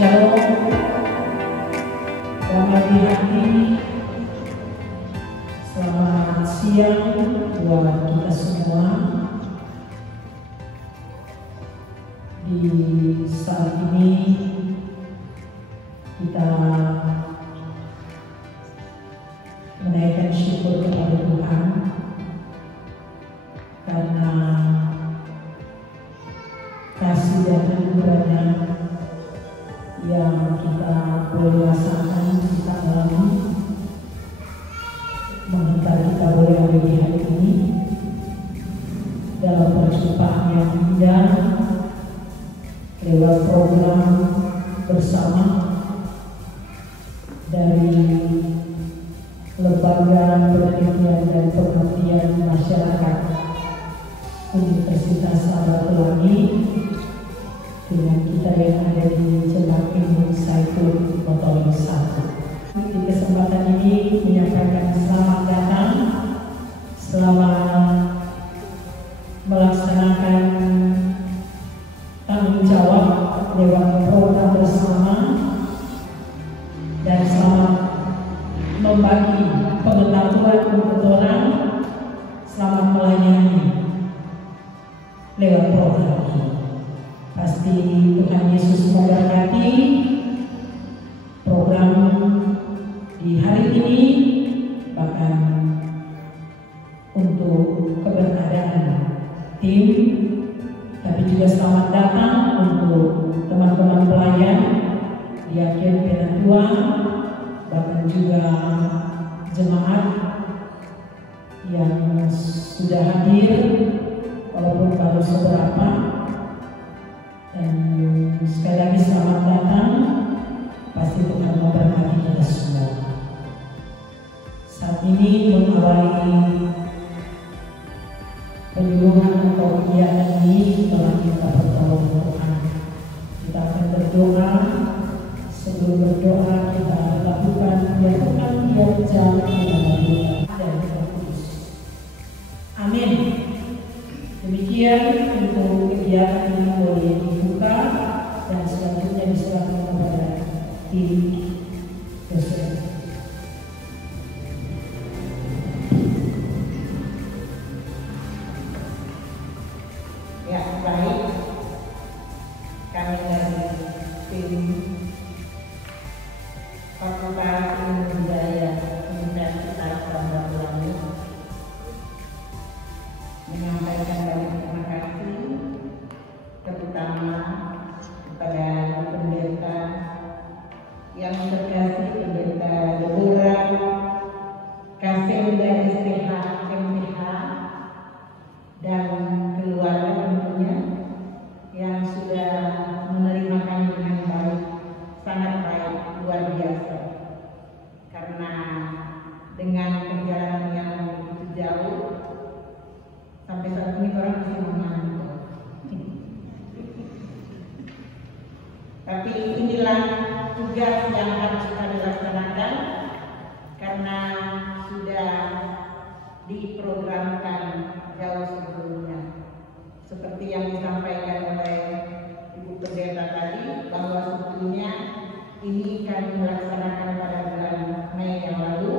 Shalom, selamat pagi, selamat siang buat kita semua. Di saat ini kita menaikkan syukur kepada Tuhan karena kasih dan anugerahnya yang kita boleh rasakan, kita alami, menghantar kita boleh ada di hari ini dalam perjumpaan yang indah lewat program bersama dari Lembaga Penelitian dan Pengertian Masyarakat Universitas Sahabat Pelangi dengan kita yang ada di Jemaat Ibnu Saiful Motoling 1. Di kesempatan ini menyampaikan selamat datang, selamat melaksanakan tanggung jawab lewat program bersama dan selamat membagi pengetahuan untuk orang, selamat melayani lewat program ini. Pasti Tuhan Yesus memberkati program di hari ini, bahkan untuk keberadaan tim, tapi juga selamat datang untuk teman-teman pelayan di akhir penatua, bahkan juga jemaat yang sudah hadir walaupun baru seberapa. Dan sekali lagi selamat datang, pasti Tuhan memberkati kita semua. Saat ini mengawali penyuluhan atau kegiatan ini telah kita berdoa Tuhan. Kita akan berdoa. Sebelum berdoa kita lakukan ya Tuhan dia berjalan dalam Tuhan dan Roh Kudus. Amin. Demikian untuk kegiatan ini boleh dibuka dan selanjutnya diserahkan kepada tim dosen. Ya, baik. Kami dari tim Fakultas Ilmu Budaya Universitas Sahabat Pelangi menyampaikan banyak terima kasih, terutama kepada pendeta yang terkasih, pendeta Deborah Kasenda STH MTH dan keluarga tentunya yang sudah menerima kami dengan baik, sangat baik, luar biasa. Karena dengan perjalanan yang begitu jauh, sampai saat ini orang masih mengantuk. Tapi inilah tugas yang harus kami laksanakan karena sudah diprogramkan jauh sebelumnya. Seperti yang disampaikan oleh Ibu Pendeta tadi, bahwa sebetulnya ini kami melaksanakan pada bulan Mei yang lalu.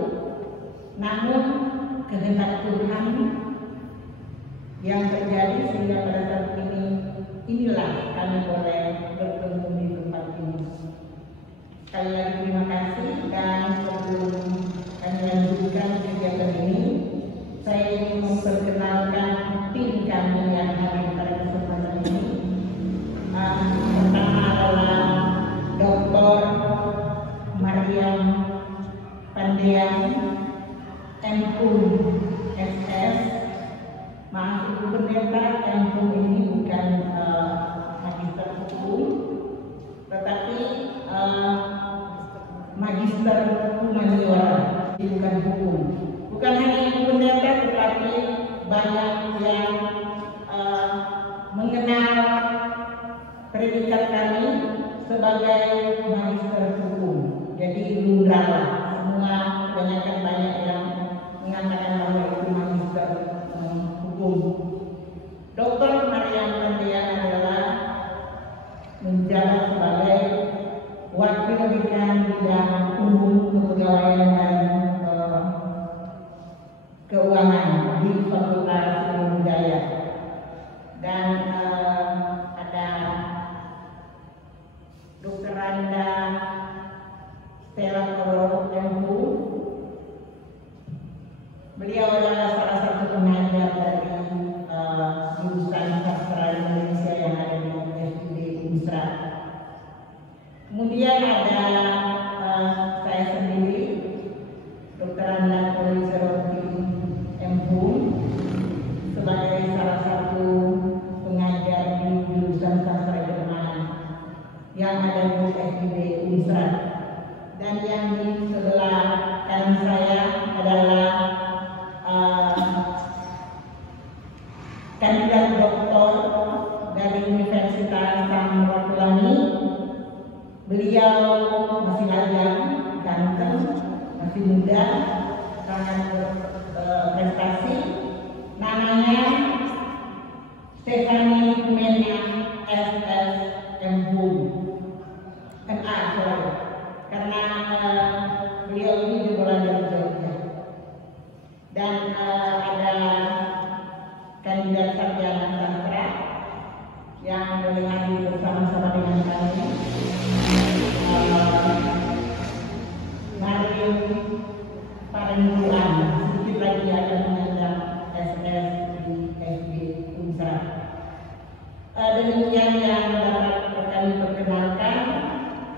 Namun kehendak Tuhan yang terjadi sehingga pada saat ini inilah kami boleh bertemu di tempat ini. Sekali lagi terima kasih, dan sebelum kami lanjutkan kegiatan ini, saya ingin memperkenalkan tim kami yang hadir pada kesempatan ini. Pertama adalah Dr. Mariam Pandean, M.Kum SS. Maaf Ibu Pendeta, M.Kum ini bukan magister hukum, tetapi magister humaniora, bukan hukum. Bukan hanya Ibu Pendeta, tetapi banyak yang mengenal predikat kami sebagai magister hukum. Jadi lumrah lah, semua banyak yang mengatakan bahwa itu magister hukum. Dr. Mariam Pandean adalah menjabat sebagai kandidat doktor dari Universitas Samratulangi. Beliau masih lajang, ganteng, masih muda, sangat berprestasi. Namanya Stephanie Mena SS Embun MA, karena beliau ini jebolan dari Jogja. Dan ada kandidat sarjana sastra yang boleh hadir bersama-sama dengan kami. Marin Parenduan, sedikit lagi akan mengajak SS di SD Unsra. Demikian yang dapat kami perkenalkan.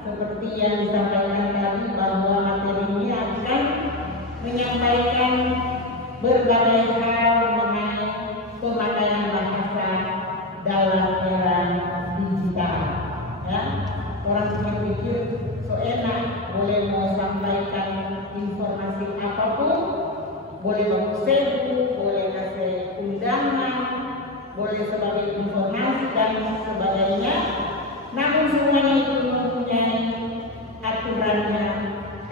Seperti yang disampaikan tadi bahwa materi ini akan menyampaikan berbagai hal mengenai pemakaian bahasa dalam era digital. Ya, orang berpikir so enak, boleh mau sampaikan informasi apapun, boleh baku Facebook, boleh kasih undangan, boleh sebagai informasi dan sebagainya. Namun semuanya itu mempunyai aturannya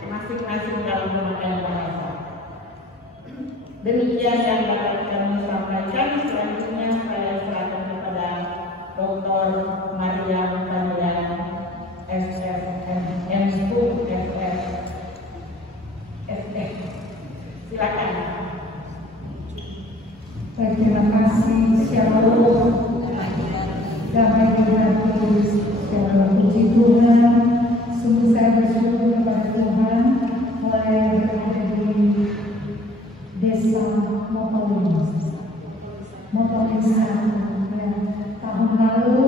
masing-masing dalam pemakaian bahasa. Demikian yang dapat kami sampaikan. Selanjutnya saya serahkan kepada Dr. Maria Kandang SFM silakan. Baik, terima kasih. Shalom. Damai hati, shalom. Puji Tuhan. Sungguh saya bersyukur kepada Tuhan mulai berada di Desa Motoling Satu. Tahun lalu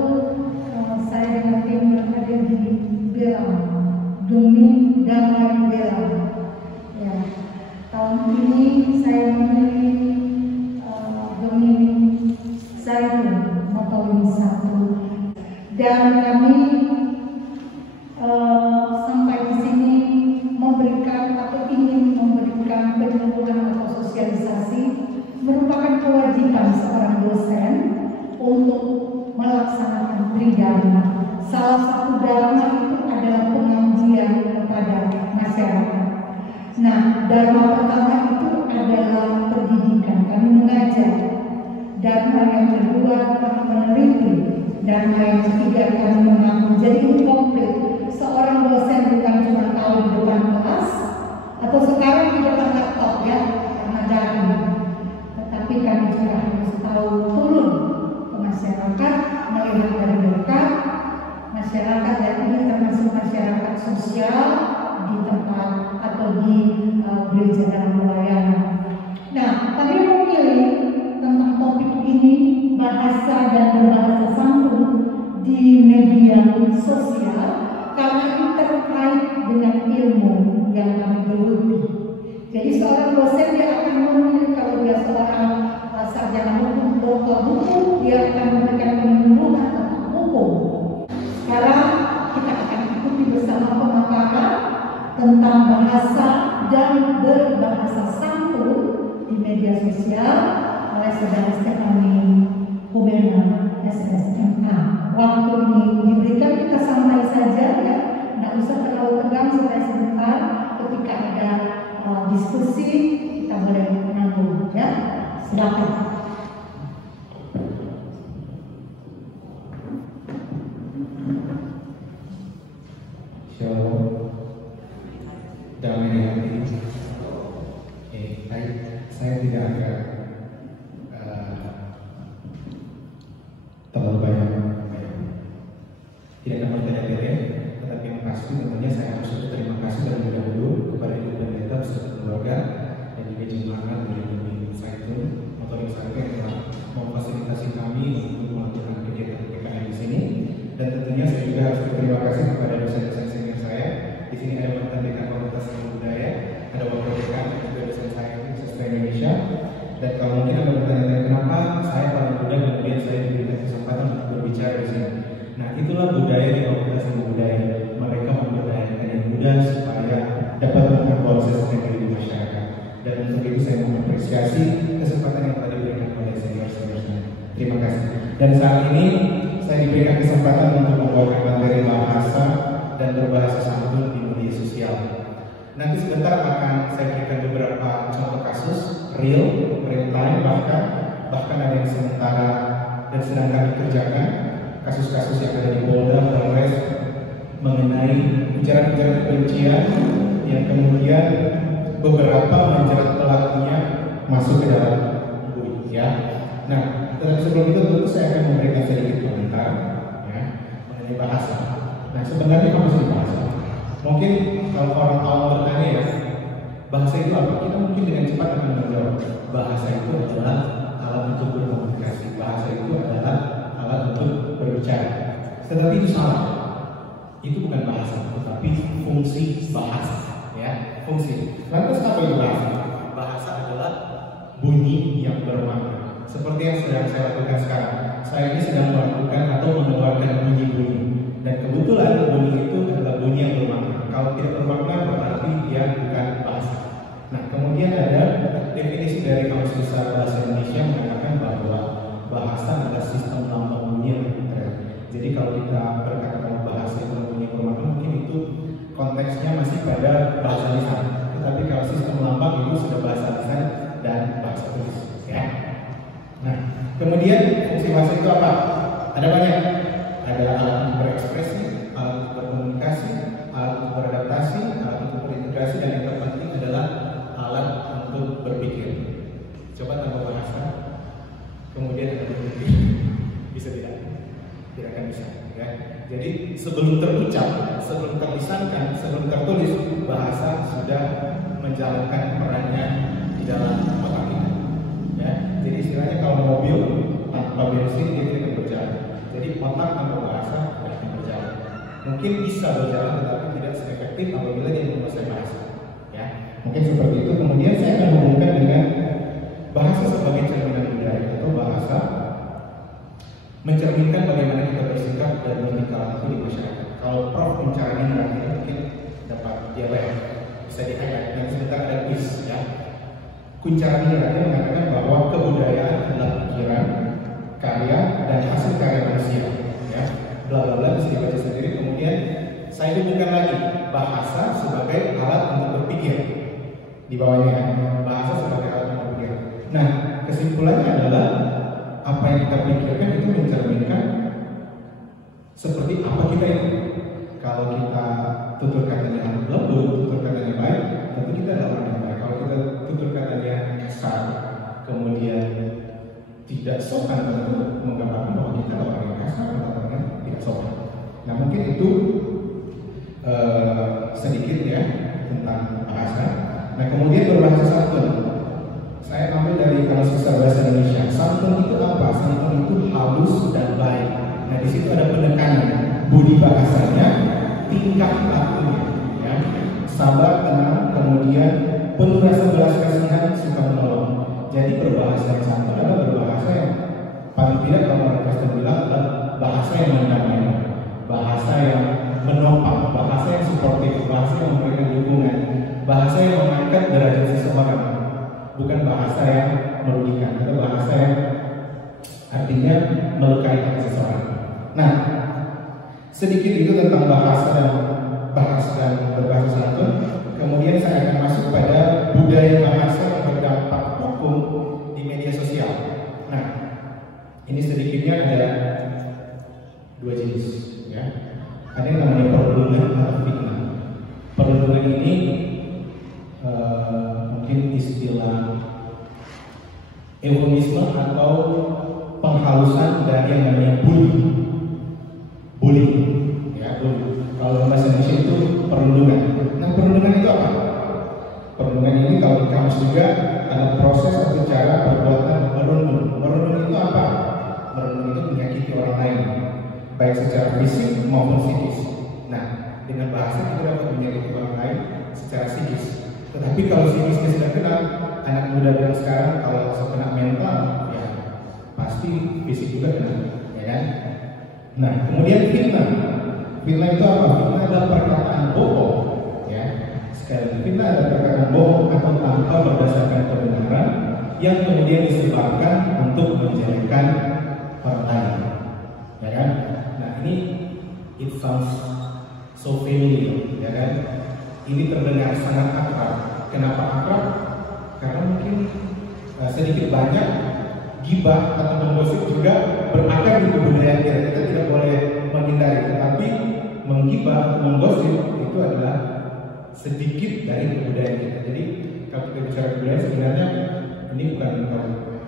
saya dengan tim berada di Belang, demi damai Belang. Ya, tahun ini saya memilih demi Zaitun Motoling Satu, dan kami sampai di sini memberikan atau ingin memberikan penyuluhan atau sosialisasi. Merupakan kewajiban seorang dosen untuk melaksanakan tridharma. Salah satu dharma itu adalah pengabdian kepada masyarakat. Nah, dharma pertama itu adalah pendidikan, kami mengajar. Dharma yang kedua kami meneliti. Dharma yang ketiga kami mengaku. Jadi itu komplit. Seorang dosen bukan cuma tahu di depan kelas atau sekarang di depan laptop ya, karena daring. Tetapi kami juga harus tahu turun ke masyarakat, melihat dari dekat masyarakat, dan ini termasuk masyarakat sosial di tempat atau di gereja dalam pelayanan. Nah, kami memilih tentang topik ini, bahasa dan berbahasa santun di media sosial, karena ini terkait dengan ilmu yang kami geluti. Jadi seorang dosen dia akan memilih, kalau dia seorang sarjana hukum, doktor hukum, dia akan memberikan penyuluhan tentang hukum. Sekarang kita akan ikuti bersama pemaparan tentang bahasa dan berbahasa santun di media sosial oleh saudara Stephanie Mena SSMA. Waktu ini diberikan, kita santai saja ya, tidak usah terlalu tegang, sebentar. Ketika ada diskusi kita boleh menanggung ya. Silakan. Shalom. Damai hati. Saya tidak akan terlalu banyak tidak akan bertele-tele, tetapi yang pasti tentunya saya harus berterima kasih terlebih dahulu kepada Ibu Pendeta beserta keluarga dan juga jemaat dari Zaitun Motoling Satu yang telah memfasilitasi kami untuk melakukan kegiatan PKN di sini. Dan tentunya saya juga harus berterima kasih kepada dosen-dosen senior saya. Di sini ada mantan dekan Fakultas Ilmu Budaya, ada wakil dekan dan juga dosen saya Sastra Indonesia. Dan kalau mungkin ada pertanyaan kenapa saya paling muda kemudian saya diberikan kesempatan untuk berbicara di sini. Nah, itulah budaya di Fakultas Ilmu Budaya. Mereka memberdayakan yang muda supaya dapat melakukan proses di masyarakat. Dan untuk itu saya mengapresiasi kesempatan yang telah diberikan oleh senior-senior saya. Dan saat ini saya diberikan kesempatan untuk membawakan materi bahasa dan berbahasa santun di media sosial. Nanti sebentar akan saya berikan beberapa contoh kasus real time, bahkan ada yang sementara dan sedang kami kerjakan, kasus-kasus yang ada di Polda, Polres mengenai ujaran-ujaran kebencian yang kemudian beberapa menjerat pelakunya masuk ke dalam bui, ya. Nah, tetapi sebelum itu tentu saya akan memberikan sedikit komentar, ya, mengenai bahasa. Nah, sebenarnya apa sih bahasa? Mungkin kalau orang awam bertanya, ya, bahasa itu apa? Kita mungkin dengan cepat akan menjawab, bahasa itu adalah alat untuk berkomunikasi. Bahasa itu adalah alat untuk berbicara. Tetapi itu salah. Itu bukan bahasa, tetapi fungsi bahasa, ya, fungsi. Lantas apa itu bahasa? Bahasa adalah bunyi yang bermakna. Seperti yang sedang saya lakukan sekarang. Saya ini sedang melakukan atau mengeluarkan bunyi-bunyi. Dan kebetulan bunyi itu adalah bunyi yang bermakna. Kalau tidak bermakna berarti dia bukan bahasa. Nah, kemudian ada definisi dari Kamus Besar Bahasa Indonesia mengatakan bahwa bahasa adalah sistem lambang bunyi yang arbitrary. Jadi kalau kita berkata bahasa itu bunyi bermakna, mungkin itu konteksnya masih pada bahasa lisan. Tetapi kalau sistem lambang itu sudah bahasa lisan dan bahasa tulis, ya. Nah, kemudian fungsi bahasa itu apa? Ada banyak. Ada alat untuk berekspresi, alat untuk berkomunikasi, alat untuk beradaptasi, alat untuk berintegrasi, dan yang terpenting adalah alat untuk berpikir. Coba tambah bahasa, kemudian ada berpikir. Bisa tidak? Tidak akan bisa, ya. Jadi sebelum terucap, sebelum terlisankan, sebelum tertulis, bahasa sudah menjalankan perannya di dalam otak kita, ya. Jadi istilahnya kalau mobil tanpa bensin dia tidak berjalan. Jadi otak tanpa bahasa tidak akan berjalan. Mungkin bisa berjalan tetapi tidak seefektif apabila dia menguasai bahasa, ya. Mungkin seperti itu. Kemudian saya akan menghubungkan dengan bahasa sebagai cerminan budaya atau bahasa mencerminkan bagaimana kita bersikap dan bertingkah laku di masyarakat. Kalau Prof mencari nanti mungkin dapat diabetes, bisa di-highlight. Nanti sebentar ada quiz, ya. Kuncara ini mengatakan bahwa kebudayaan adalah pikiran, karya, dan hasil karya manusia, ya. Bla bla bla bisa dibaca sendiri. Kemudian saya hubungkan lagi bahasa sebagai alat untuk berpikir. Di bawahnya bahasa sebagai alat untuk berpikir. Nah, kesimpulannya adalah apa yang kita pikirkan itu mencerminkan seperti apa kita itu. Kalau kita tutur katanya lembut, tutur katanya baik, tentu kita adalah orang yang baik. Kalau kita tutur katanya kasar, kemudian tidak sopan, tentu menggambarkan bahwa kita adalah orang yang kasar atau orang yang tidak sopan. Nah, mungkin itu sedikit, ya, tentang bahasa. Nah, kemudian berbahasa santun. Saya ambil dari Kamus Besar Bahasa Indonesia. Santun itu apa? Santun itu halus dan baik. Nah, di situ ada penekanan budi bahasanya, tingkah lakunya, ya. Sabar, tenang, kemudian penuh rasa belas kasihan, suka menolong. Jadi berbahasa yang santun adalah berbahasa yang paling tidak kalau orang Kristen bilang adalah bahasa yang mendamaikan, bahasa yang menopang, bahasa yang suportif, bahasa yang memberikan dukungan, bahasa yang mengangkat derajat seseorang. Bukan bahasa yang merugikan, atau bahasa yang artinya melukai hati seseorang. Nah, sedikit itu tentang bahasa dan berbahasa santun. Kemudian saya akan masuk pada budaya bahasa yang berdampak hukum di media sosial. Nah, ini sedikitnya ada dua jenis, ya. Ada yang namanya perundungan atau fitnah. Perundungan ini mungkin istilah eufemisme atau penghalusan dari yang namanya bullying, ya, bullying. Kalau dalam bahasa Indonesia itu perundungan. Nah, perundungan itu apa? Perundungan ini kalau di kamus juga ada proses atau cara perbuatan merundung. Merundung itu apa? Merundung itu menyakiti orang lain, baik secara fisik maupun psikis. Nah, dengan bahasa kita dapat menyakiti orang lain secara psikis. Tetapi kalau psikisnya sudah kena, anak muda yang sekarang kalau kena mental, ya pasti fisik juga kena, ya kan? Nah, kemudian fitnah. Fitnah itu apa? Fitnah adalah perkataan bohong, ya. Sekali fitnah adalah perkataan bohong atau tanpa berdasarkan kebenaran yang kemudian disebarkan untuk menjelekan orang lain. so familiar, ya kan? Ini terdengar sangat akrab. Kenapa akrab? Karena mungkin sedikit banyak gibah atau menggosip juga berakar di kebudayaan kita. Kita tidak boleh menghindari, tetapi menggibah atau menggosip itu adalah sedikit dari kebudayaan kita. Jadi kalau kita bicara kebudayaan sebenarnya ini bukan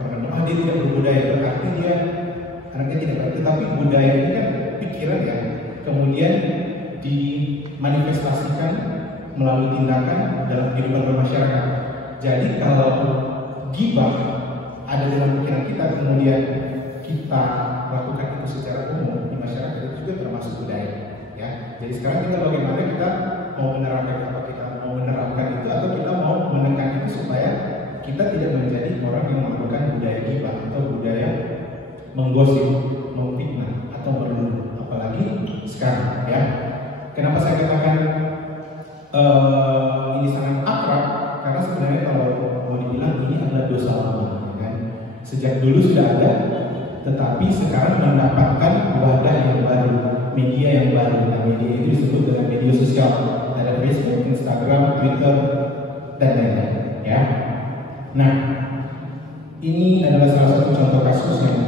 karena dia tidak berbudaya berarti dia anaknya tidak baik, tetapi budaya ini kan pikiran ya, kemudian dimanifestasikan melalui tindakan dalam kehidupan bermasyarakat. Jadi kalau gibah ada dalam pikiran kita, kemudian kita lakukan itu secara umum di masyarakat, itu juga termasuk budaya. Ya, jadi sekarang kita bagaimana kita mau menerapkan apa, kita mau menerapkan itu atau kita mau menekan itu supaya kita tidak menjadi orang yang melakukan budaya gibah atau budaya menggosip, memfitnah atau menuduh, apalagi sekarang. Ya, kenapa saya katakan ini sangat akrab? Karena sebenarnya kalau mau dibilang ini adalah dosa lama, kan? Sejak dulu sudah ada, tetapi sekarang mendapatkan wadah yang baru, media yang baru. Nah, media itu disebut dengan media sosial, ada Facebook, Instagram, Twitter, dan lain-lain. Ya. Nah, ini adalah salah satu contoh kasus yang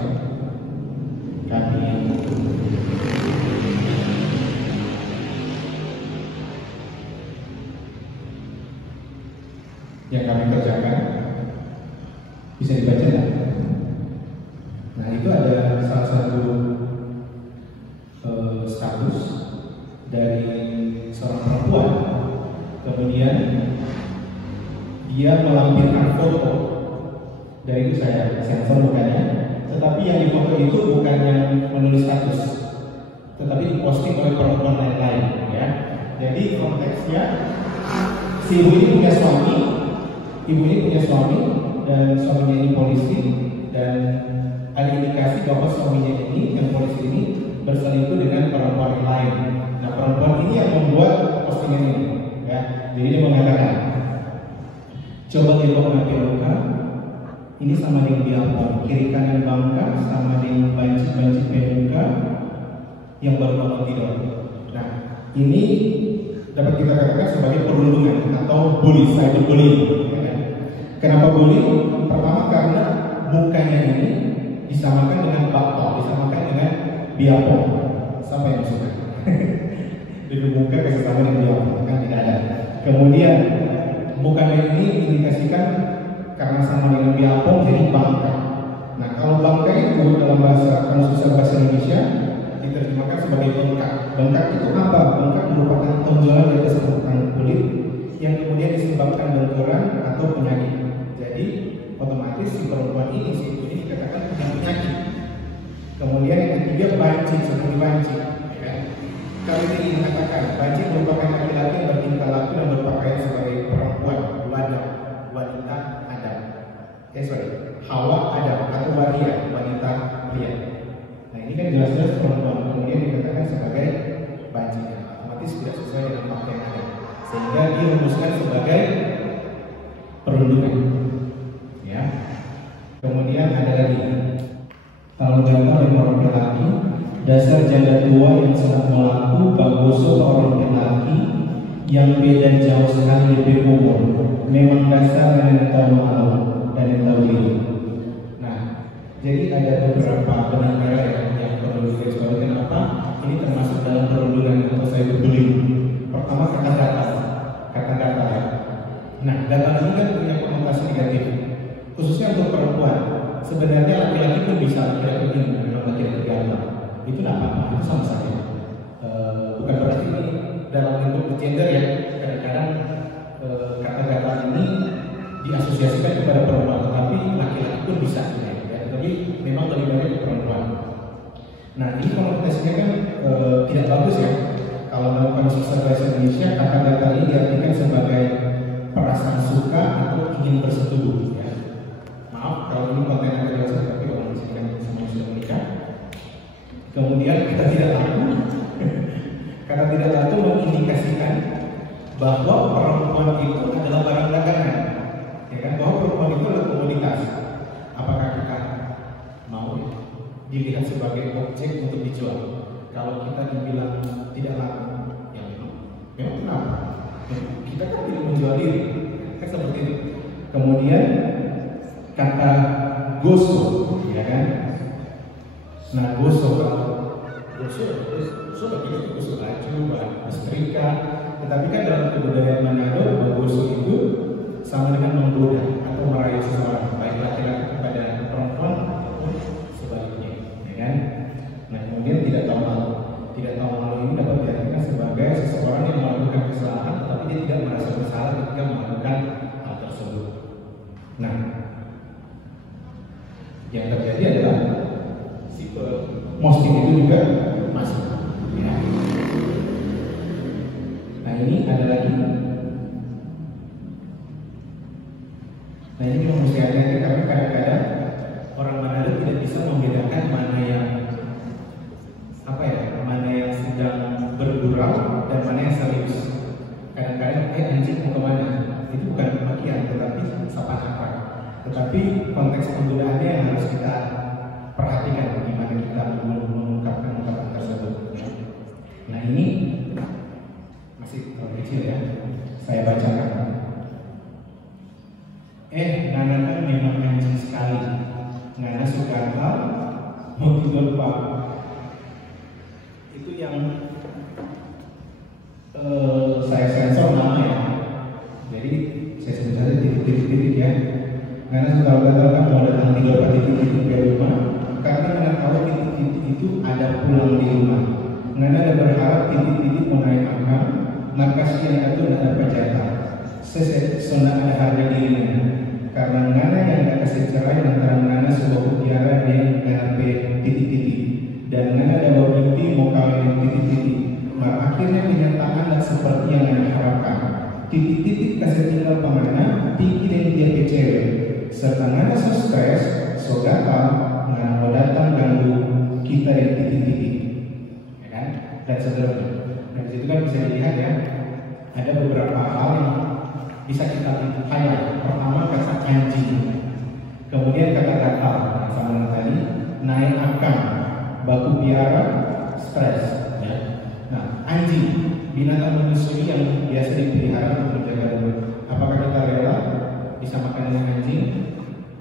kami kerjakan. Bisa dibaca kan? Nah, itu ada salah satu status dari seorang perempuan, kemudian dia melampirkan foto. Dari itu saya sensor bukannya, tetapi yang di foto itu bukan yang menulis status, tetapi diposting oleh perempuan lain-lain. Ya, jadi konteksnya si ibu ini punya suami. Ibu ini punya suami dan suaminya ini polisi, dan ada indikasi bahwa suaminya ini yang polisi ini berselingkuh dengan perempuan lain. Nah, perempuan ini yang membuat postingan ini. Ya, jadi dia mengatakan, coba kita mengambil luka, ini sama dengan biapon, kiri kanan bangka sama dengan banci pemuka yang baru bangun tidur. Nah, ini dapat kita katakan sebagai perundungan atau bully, cyberbullying. Kenapa bully? Pertama karena mukanya ini disamakan dengan bakto, disamakan dengan biapon. Siapa yang suka? Di muka kasih sama dengan biapon, kan tidak ada. Kemudian mukanya ini indikasikan karena sama dengan biapon jadi bangka. Nah, kalau bangka itu dalam bahasa Indonesia diterjemahkan sebagai bengkak. Bengkak itu apa? Bengkak merupakan tonjolan di atas permukaan kulit yang kemudian disebabkan benturan atau penyakit. Jadi otomatis si perempuan ini, si ibu ini dikatakan punya penyakit. Kemudian yang ketiga banci, seperti banci. Ya. Kali ini mengatakan banci merupakan laki-laki yang bertingkah laku dan berpakaian sebagai perempuan, wanita Adam. Hawa Adam atau wanita pria. Nah, ini kan jelas-jelas perempuan, kemudian dikatakan sebagai banci. Otomatis tidak sesuai dengan fakta yang ada, sehingga dirumuskan sebagai perundungan. Ya. Kemudian ada lagi, kalau gambar dari orang lelaki, dasar janda tua yang sangat melaku, bagoso orang lelaki yang beda jauh sekali lebih umur, memang dasar yang tahu malu dan yang tahu diri. Nah, jadi ada beberapa penanggalan yang perlu digarisbawahi. Kenapa? Ini termasuk dalam perundungan atau cyberbullying. Pertama, kata-kata. Nah, data ini kan punya konotasi negatif, khususnya untuk perempuan. Sebenarnya laki-laki pun bisa, laki-laki ini memang laki-laki ganteng. Itu apa? Itu sama saja. Bukan berarti ini dalam lingkup gender ya. Kadang-kadang kata-kata ini diasosiasikan kepada perempuan, tetapi laki-laki pun bisa. Ya. Tapi memang lebih banyak ke perempuan. Nah, ini konotasinya kan tidak bagus ya. Kalau dalam konteks bahasa Indonesia, kata-kata ini diartikan sebagai perasaan suka atau ingin bersetubuh. Ya. Maaf kalau ini konten yang jelas, tapi orang di sini kan semua sudah menikah. Kemudian kata tidak laku, kata tidak laku mengindikasikan bahwa perempuan itu adalah barang dagangan, ya kan? Bahwa perempuan itu adalah komoditas. Apakah kita mau dilihat sebagai objek untuk dijual? Kalau kita dibilang tidak laku, ya memang Memang kenapa? Kita kan tidak menjual diri, kan seperti itu. Kemudian kata goso, ya kan? Nah goso kita goso baju, setrika. Tetapi kan dalam kebudayaan Manado, goso itu sama dengan menggoda atau merayu seseorang, baik laki-laki kepada perempuan ataupun sebaliknya, ya kan? Nah kemudian tidak tahu malu ini dapat diartikan sebagai seseorang yang melakukan kesalahan, tetapi dia tidak merasa bersalah ketika melakukan hal tersebut. Nah, yang terjadi adalah si posting itu juga masuk. Ya. Nah ini ada lagi. Nah ini memang mesti hati-hati karena kadang-kadang orang Manado tidak bisa membedakan mana yang sedang bergurau dan mana yang serius. Kadang-kadang anjing mau kemana? Itu bukan makian, tetapi sapaan akrab. Tetapi konteks penggunaannya yang harus kita perhatikan bagaimana kita mengungkapkan ungkapan tersebut. Nah ini masih kecil ya, saya bacakan. Nana kan memang anjing sekali. Nana suka hal mau tidur pak. Itu yang saya sensor nama ya. Jadi saya sebut saja titik-titik ya. Karena sudah katakan mau datang 3-4 titik-titik di rumah, karena Nana tahu titik-titik itu ada pulang di rumah. Nana ada berharap titik-titik mau naik akal, maka siang itu Nana dapat jatah. Sesona ada harga dirinya. Karena Nana yang ada kasih cerai antara Nana sebuah mutiara di LP titik-titik. Dan Nana ada bawa mimpi mau kawin titik-titik. Maka akhirnya kenyataanlah seperti yang Nana harapkan. Titik-titik kasih tinggal pengana, pikirin dia ke cewek. Serta Nana so stres, so gatal, Nana mau datang ganggu kita yang titik-titik, ya kan? Dan seterusnya. Dan disitu kan bisa dilihat ya, ada beberapa hal yang bisa kita highlight. Pertama kata anjing, kemudian kata gatal, sama tadi naik akal, baku piara, stres. Ya. Nah, anjing binatang menyusui yang biasa dipelihara untuk menjaga rumah. Apakah kita rela bisa makan dengan anjing?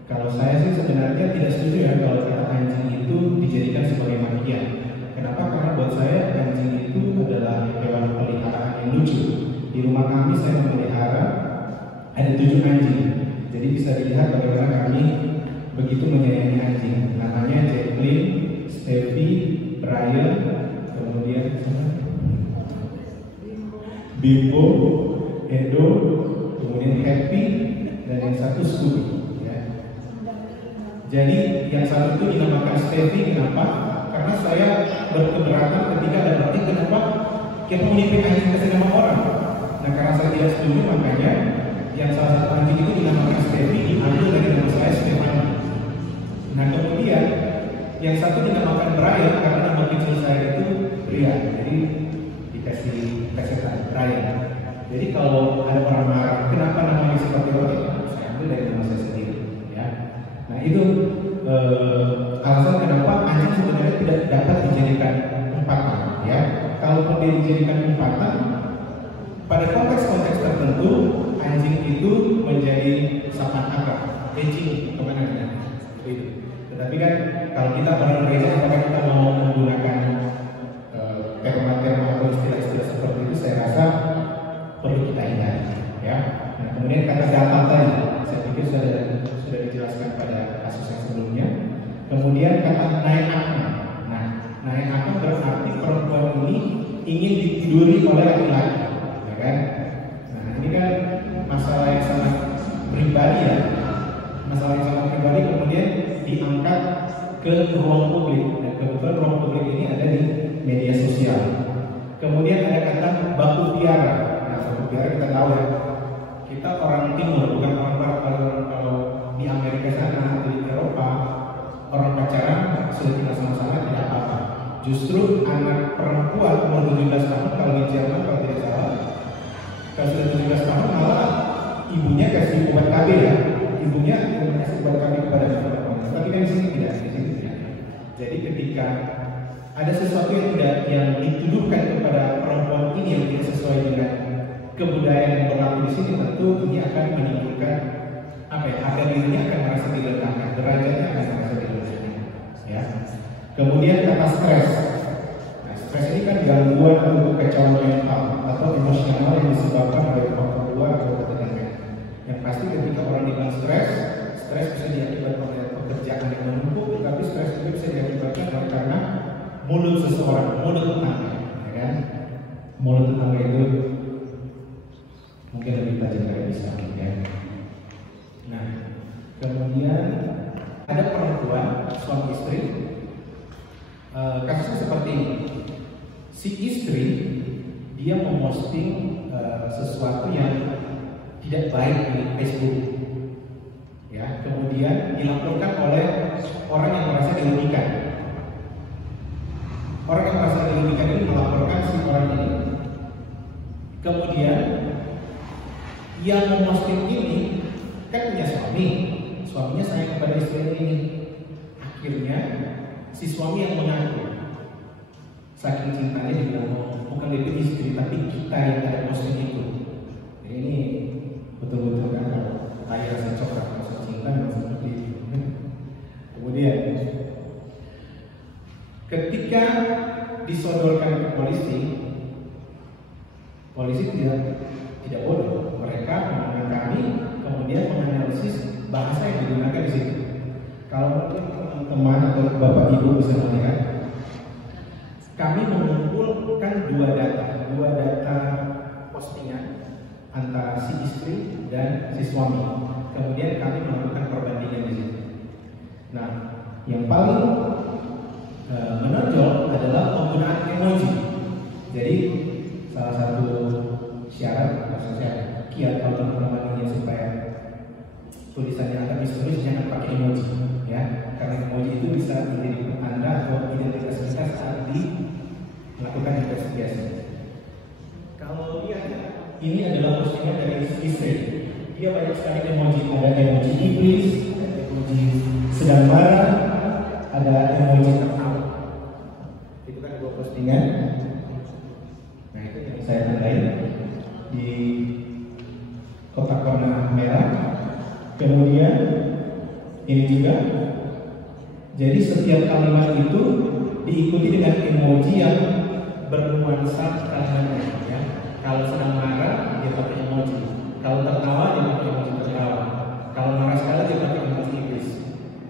Kalau saya sih sebenarnya tidak setuju ya kalau kata anjing itu dijadikan sebagai makian. Kenapa? Karena buat saya anjing itu adalah hewan peliharaan yang lucu. Di rumah kami saya memelihara ada 7 anjing. Jadi bisa dilihat bagaimana kami begitu menyayangi anjing. Namanya Jacqueline, Steffi, Brian, kemudian Bimbo, Edo, kemudian Happy, dan yang satu Scooby. Ya. Jadi yang satu itu dinamakan Steffi. Kenapa? Karena saya berkeberatan ketika ada berarti kenapa kita menitip anjing kasih nama orang. Nah karena saya tidak setuju, makanya yang salah satu anjing itu dinamakan Steffi diambil dari nama saya Stefani. Nah kemudian yang satu dinamakan Brian karena nama kecil saya itu Brian. Jadi dikasih kesetan Brian. Jadi kalau ada orang marah, kenapa namanya seperti itu? Saya ambil dari nama saya sendiri. Ya. Nah itu alasan kenapa anjing sebenarnya tidak dapat dijadikan umpatan. Ya. Kalaupun dia dijadikan umpatan, pada konteks-konteks tertentu anjing itu menjadi sapaan akrab, edging kemana-mana. Tetapi kan kalau kita orang gereja, apakah kita mau menggunakan terma-terma atau istilah-istilah seperti itu? Saya rasa perlu kita hindari. Ya. Nah, kemudian kata gatal tadi, saya pikir sudah dijelaskan pada kasus yang sebelumnya. Kemudian kata naik akal. Nah, naik akal berarti perempuan ini ingin ditiduri oleh laki-laki, ya kan? Nah, ini kan masalah yang sangat pribadi ya. Masalah yang sangat pribadi kemudian diangkat ke ruang publik. Dan kebetulan ruang publik ini ada di media sosial. Kemudian ada kata baku piara. Nah, baku piara kita tahu ya. Kita orang timur, bukan orang barat. Kalau di Amerika sana atau di Eropa, orang pacaran sudah tinggal sama-sama tidak apa-apa. Justru anak perempuan umur 17 tahun kalau di Jerman kalau tidak salah, kalau sudah 17 tahun malah ibunya kasih obat KB ya. Ibunya kasih obat KB kepada perempuan. Tapi kan di sini tidak, di sini tidak. Jadi ketika ada sesuatu yang dituduhkan kepada perempuan ini yang tidak sesuai dengan kebudayaan yang berlaku di sini, tentu ini akan menimbulkan harga dirinya akan merasa direndahkan, derajatnya akan merasa direndahkan. Ya. Kemudian kata stres. Nah, stres ini kan gangguan atau kekacauan mental atau emosional yang disebabkan oleh faktor luar atau ketegangan. Yang pasti ketika orang bilang stres bisa diakibatkan oleh pekerjaan yang menumpuk, tetapi stres juga bisa diakibatkan karena mulut seseorang, mulut tetangga, ya kan? Mulut tetangga itu mungkin lebih tajam dari bisa, ya. Nah, kemudian ada perempuan suami istri, kasusnya seperti ini. Si istri dia memposting sesuatu yang tidak baik di Facebook, ya. Kemudian dilaporkan oleh orang yang merasa dirugikan. Orang yang merasa dirugikan ini melaporkan si orang ini. Kemudian yang memposting ini kan punya suaminya sayang kepada istrinya ini. Akhirnya si suami yang mengaku, saking cintanya dia bilang, bukan dia istri tapi kita yang ada posting itu. Jadi ini betul-betul kan kalau ayah rasa coklat rasa cinta dan seperti itu. Kemudian ketika disodorkan ke polisi tidak bodoh. Mereka menangani, kemudian menganalisis bahasa yang digunakan di situ. Kalau mungkin teman-teman atau bapak ibu bisa melihat, kami mengumpulkan dua data postingan antara si istri dan si suami. Kemudian kami melakukan perbandingan di situ. Nah, yang paling menonjol adalah penggunaan emoji. Jadi salah satu syarat, maksudnya kiat kalau teman-teman ingin supaya tulisannya akan ditulis jangan pakai emoji, ya, karena emoji itu bisa menjadi pertanda atau identitas kita saat melakukan investigasi. Kalau lihat, ini adalah postingan dari istri. Dia banyak sekali emoji, ada emoji iblis, ada emoji sedang marah, ada emoji tertawa. Itu kan dua postingan. Nah, itu yang saya tandai di kotak warna merah. Kemudian ini juga. Jadi setiap kalimat itu diikuti dengan emoji yang bernuansa kalimatnya, ya. Kalau sedang marah dia pakai emoji, kalau tertawa dia pakai emoji tertawa, kalau marah sekali dia pakai emoji iblis.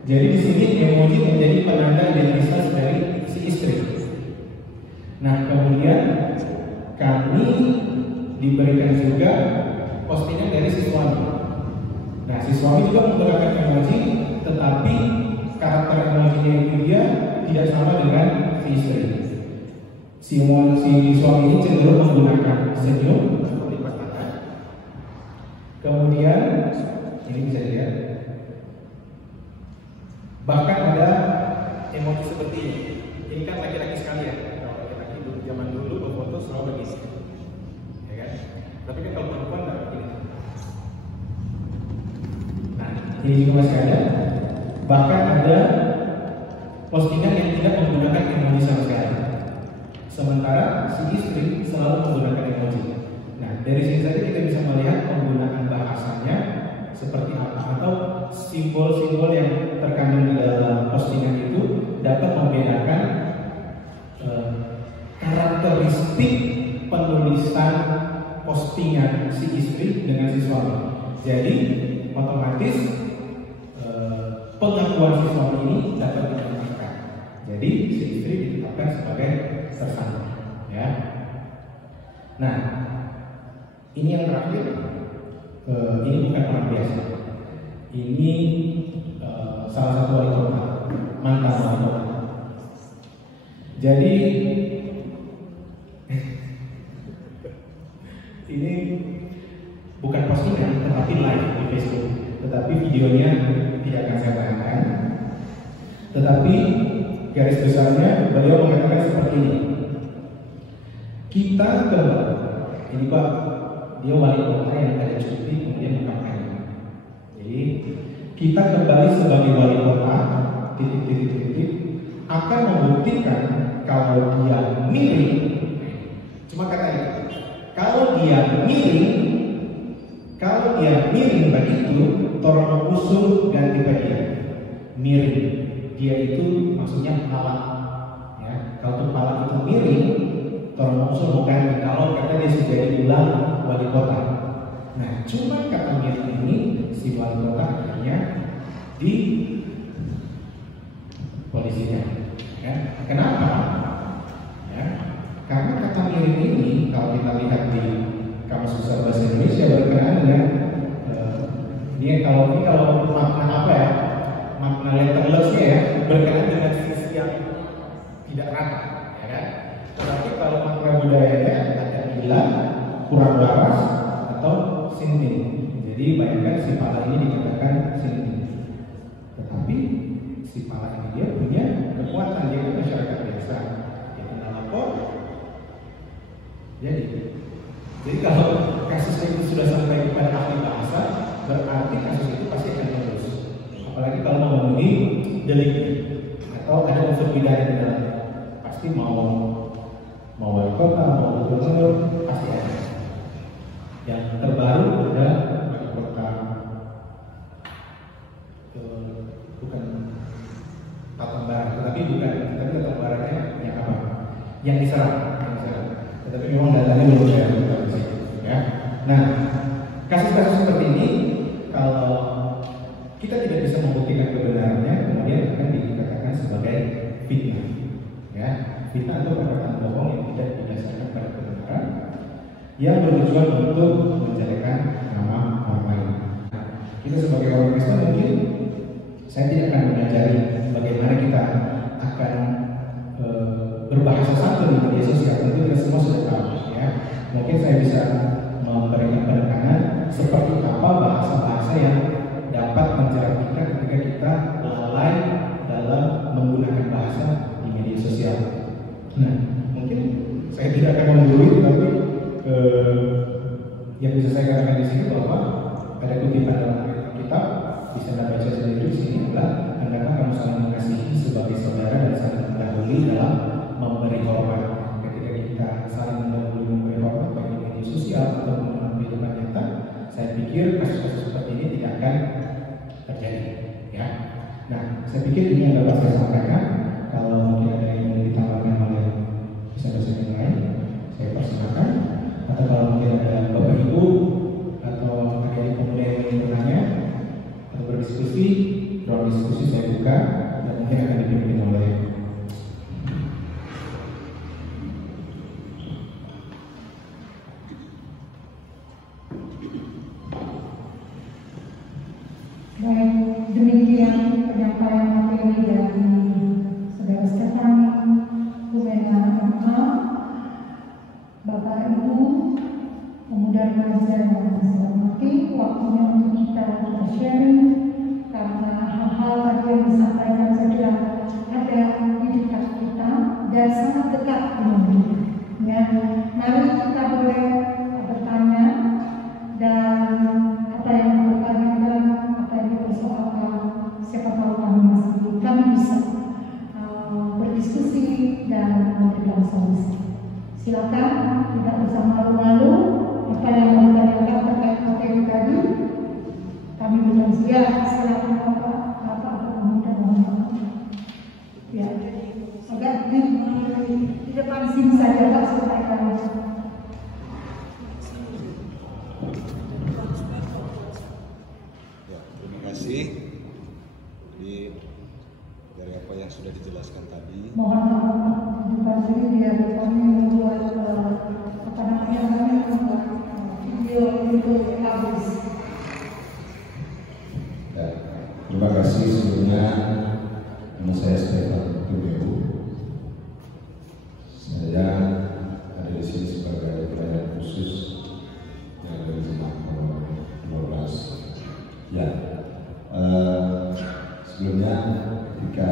Jadi di sini emoji menjadi penanda identitas dari si istri. Nah, kemudian kami diberikan juga postingan dari si suami. Nah, si suami juga menggunakan emoji, tetapi karakter emojinya itu dia tidak sama dengan si istri. Si suami ini cenderung menggunakan senyum atau lipat tangan. Kemudian ini bisa dilihat. Bahkan ada emoji seperti ini. Ini kan laki-laki sekalian. Kalau laki-laki dulu zaman dulu berfoto selalu begini, ya kan? Tapi kan kalau perempuan nggak begini. Nah, ini juga masih ada. Bahkan ada postingan yang tidak menggunakan emoji sama sekali. Sementara si istri selalu menggunakan emoji. Nah, dari sini saja kita bisa melihat penggunaan bahasanya seperti apa, atau simbol-simbol yang terkandung di dalam postingan itu dapat membedakan karakteristik penulisan postingan si istri dengan si suami. Jadi otomatis pengakuan si suami ini dapat ditetapkan. Jadi si istri ditetapkan sebagai tersangka, ya. Nah, ini yang terakhir, ini bukan orang biasa. Ini salah satu wali kota, mantan wali kota. Jadi ini bukan postingan, tetapi live di Facebook. Tetapi videonya tidak akan saya tayangkan. Tetapi garis besarnya beliau mengatakan seperti ini. Kita ini Pak, dia wali kota yang ada cuti kemudian berkampanye. Jadi kita kembali sebagai wali kota titik akan membuktikan kalau dia miring begitu, tolong usul ganti dia miring. Dia itu maksudnya palak, ya. Kalau palak itu miring, tolong usul mau ganti. Kalau kata dia sudah diulang wali kota. Nah, cuma kata miring ini si wali kota akhirnya di polisinya. Ya. Kenapa? Ya. Karena kata miring ini kalau kita lihat di Kamus Besar Bahasa Indonesia berkenaan dengan ini kalau makna apa ya? Makna letterlessnya ya, berkenaan dengan sisi yang tidak rata, ya kan? Tetapi kalau makna budayanya ada hilang, kurang waras atau sinting. Jadi bayangkan si pala ini dikatakan sinting. Tetapi si pala ini dia punya kekuatan, dia kan masyarakat biasa, dia kena lapor. Jadi kalau kasusnya itu sudah sampai kepada ahli bahasa, berarti kasus itu pasti akan terus. Apalagi kalau memenuhi delik atau ada unsur pidana di dalam, pasti mau wali kota, mau gubernur, pasti ada. Yang terbaru ada wali kota bukan Tatambaran, tetapi Tatambarannya yang apa? Yang diserang. Tetapi memang datanya belum saya buka di sini, ya. Nah, kasus-kasus seperti ini kalau kita tidak bisa membuktikan kebenarannya, kemudian akan dikatakan sebagai fitnah, ya. Fitnah atau perkataan bohong yang tidak didasarkan pada kebenaran, yang bertujuan untuk menjelekan nama orang lain. Kita sebagai orang Kristen mungkin saya tidak akan mengajari bagaimana kita akan berbahasa santun di media sosial. Tentu kita semua sudah tahu, ya. Mungkin saya bisa memberikan penekanan seperti apa bahasa-bahasa yang dapat menjerat kita ketika kita lalai dalam menggunakan bahasa di media sosial. Nah, mungkin saya tidak akan menggurui, tapi yang bisa saya katakan di sini bahwa ada kutipan dalam kitab, bisa Anda baca sendiri di sini adalah hendaklah kamu saling mengasihi sebagai saudara dan saling mendahului dalam memberi hormat. Ketika kita saling mendahului memberi hormat baik di media sosial atau dalam kehidupan nyata, saya pikir kasus-kasus seperti ini tidak akan terjadi, ya. Nah, saya pikir ini yang dapat saya sampaikan. Kalau mungkin ada yang mau ditambahkan oleh bisa-bisa yang lain, saya persilakan. Atau kalau mungkin ada Bapak Ibu atau adik pemuda yang ingin bertanya atau berdiskusi, ruang diskusi saya buka dan mungkin akan dipimpin oleh demikian penyampaian materi dari Saudara Stefani, Bu Mena MA, Bapak Ibu, pemuda remaja yang saya hormati, waktunya untuk kita sharing karena hal-hal tadi yang disampaikan saya kira ada di dekat kita dan sangat dekat dengan kita. Ya, mari kita boleh bertanya dan apa yang dipertanyakan, apa yang dipersoalkan, siapa tahu kami bisa berdiskusi dan memberikan solusi. Silakan, tidak usah malu-malu. Apa yang mau ditanyakan terkait materi tadi, kami belum siap. Silakan Bapak pemuda mohon. Ya, agak di depan sini saja Pak supaya kami. Terima kasih. Jadi dari apa yang sudah dijelaskan tadi. Mohon maaf, bukan jadi biar kami membuat apa namanya video itu habis. Ya, terima kasih sebelumnya. Nama saya Stefan Tubebu. Saya ada di sini sebagai pelayan khusus yang dari Jemaat 15. Ya. Sebelumnya ketika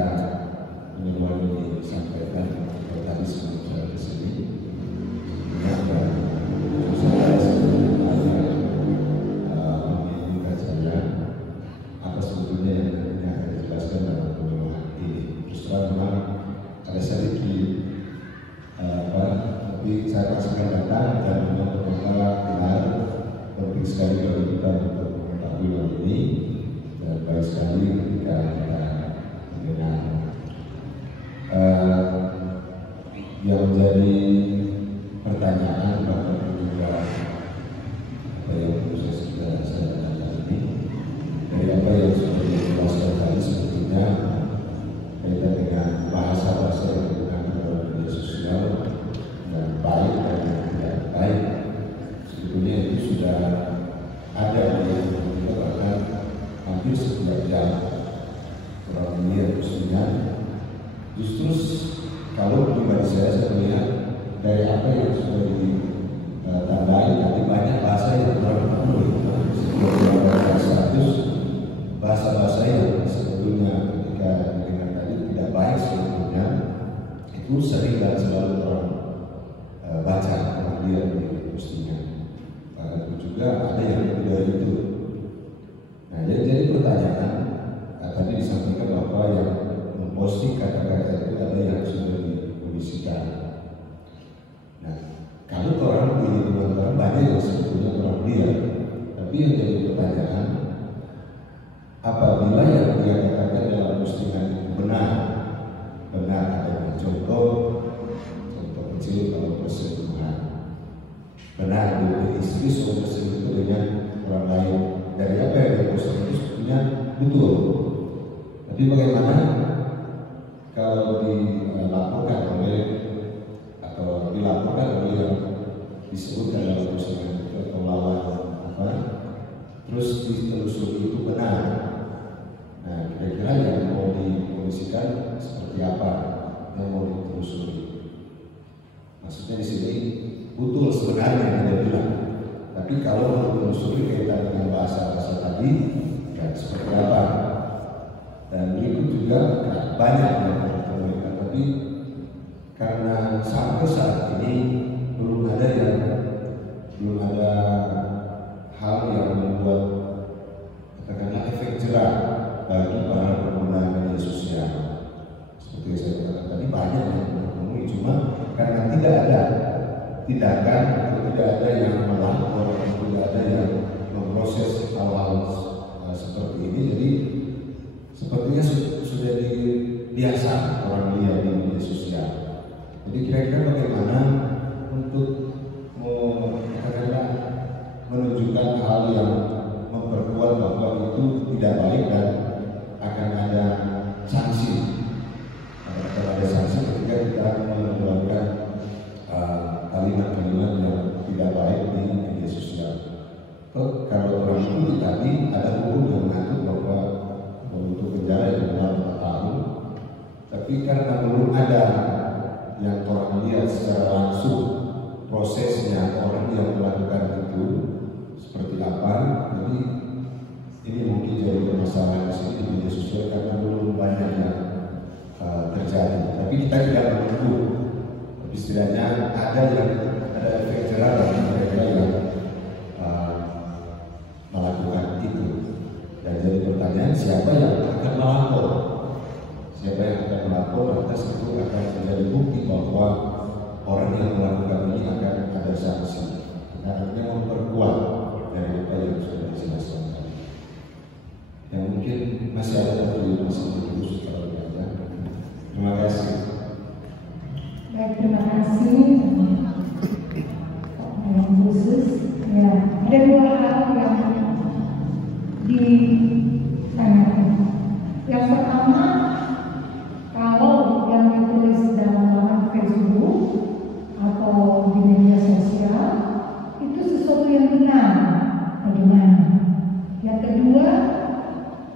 penyuluhan ini disampaikan tadi sebelum saya di sini, saya meminta saya apa sebetulnya yang akan dijelaskan dalam penyuluhan ini. Terus terang memang ada sedikit tapi saya pastikan datang dan memang benar, penting sekali bagi kita untuk mengetahui hal ini, dan baik sekali ketika kita mendengar yang menjadi pertanyaan bahkan juga apa yang saya tanyakan ini dari apa yang sudah dijelaskan tadi sebetulnya kaitan dengan bahasa-bahasa yang digunakan dalam media sosial yang baik dan yang tidak baik, sebetulnya itu sudah ada di kita bahkan hampir setiap jam orang melihat khususnya. Justru kalau pribadi saya melihat dari apa yang sudah ditandai nanti banyak bahasa yang terlalu bahasa-bahasa yang sebetulnya ketika mendengar tadi tidak baik sebetulnya itu sering dan selalu orang baca orang lihat di postingan, bahkan itu juga ada yang lebih dari itu. Nah jadi pertanyaan tadi disampaikan bahwa yang memposting kata-kata itu ada yang sudah dikondisikan. Nah kalau orang di luar banyak yang sebetulnya orang lihat, tapi yang jadi pertanyaan apabila yang dia katakan dalam postingan itu benar ada contoh kecil kalau perselingkuhan, benar dia istri sudah berselingkuh dengan orang lain, dari apa yang dia posting itu sebetulnya betul. Tapi bagaimana kalau dilaporkan oleh atau dilaporkan oleh yang disebutkan dalam postingan itu atau lawan apa, terus ditelusuri itu benar. Nah, kira-kira yang mau dikondisikan seperti apa yang mau ditelusuri? Maksudnya di sini betul sebenarnya yang dia bilang, tapi kalau ditelusuri kaitan dengan bahasa-bahasa tadi, ya seperti apa? Dan berikut juga banyak yang terkait, tapi karena sampai saat ini belum ada hal yang membuat katakanlah efek jerah bagi para pengguna media sosial. Seperti yang saya katakan tadi banyak yang bertemu, cuma karena tidak ada tindakan atau tidak ada yang melapor atau tidak ada yang memproses hal-hal seperti ini, jadi sepertinya sudah biasa orang lihat di media sosial. Jadi kira-kira bagaimana untuk menunjukkan hal yang memperkuat bahwa itu tidak baik dan akan ada sanksi. Akan ada sanksi ketika kita mengeluarkan kalimat-kalimat yang tidak baik di media sosial. Kalau orang itu tadi ada hukum yang mengatur bahwa untuk penjara yang 4 tahun, tapi karena belum ada yang orang lihat secara langsung prosesnya orang yang melakukan itu seperti apa, jadi ini mungkin jadi permasalahan di sini di media sosial karena belum banyak yang terjadi. Tapi kita tidak menunggu, tapi setidaknya ada efek jerah bagi mereka yang melakukan itu. Dan jadi pertanyaan, siapa yang akan melapor? Siapa yang akan melapor? Lantas itu akan menjadi bukti bahwa orang yang melakukan ini akan ada sanksi. Artinya memperkuat dari apa yang sudah dijelaskan tadi. Yang mungkin masih ada masalah khusus kalau ada. Terima kasih. Baik, terima kasih. Yang khusus, ya ada 2 hal yang ditanyakan. Yang pertama, kalau yang ditulis dalam laman Facebook atau di media sosial itu sesuatu yang benar, bagaimana? Yang kedua,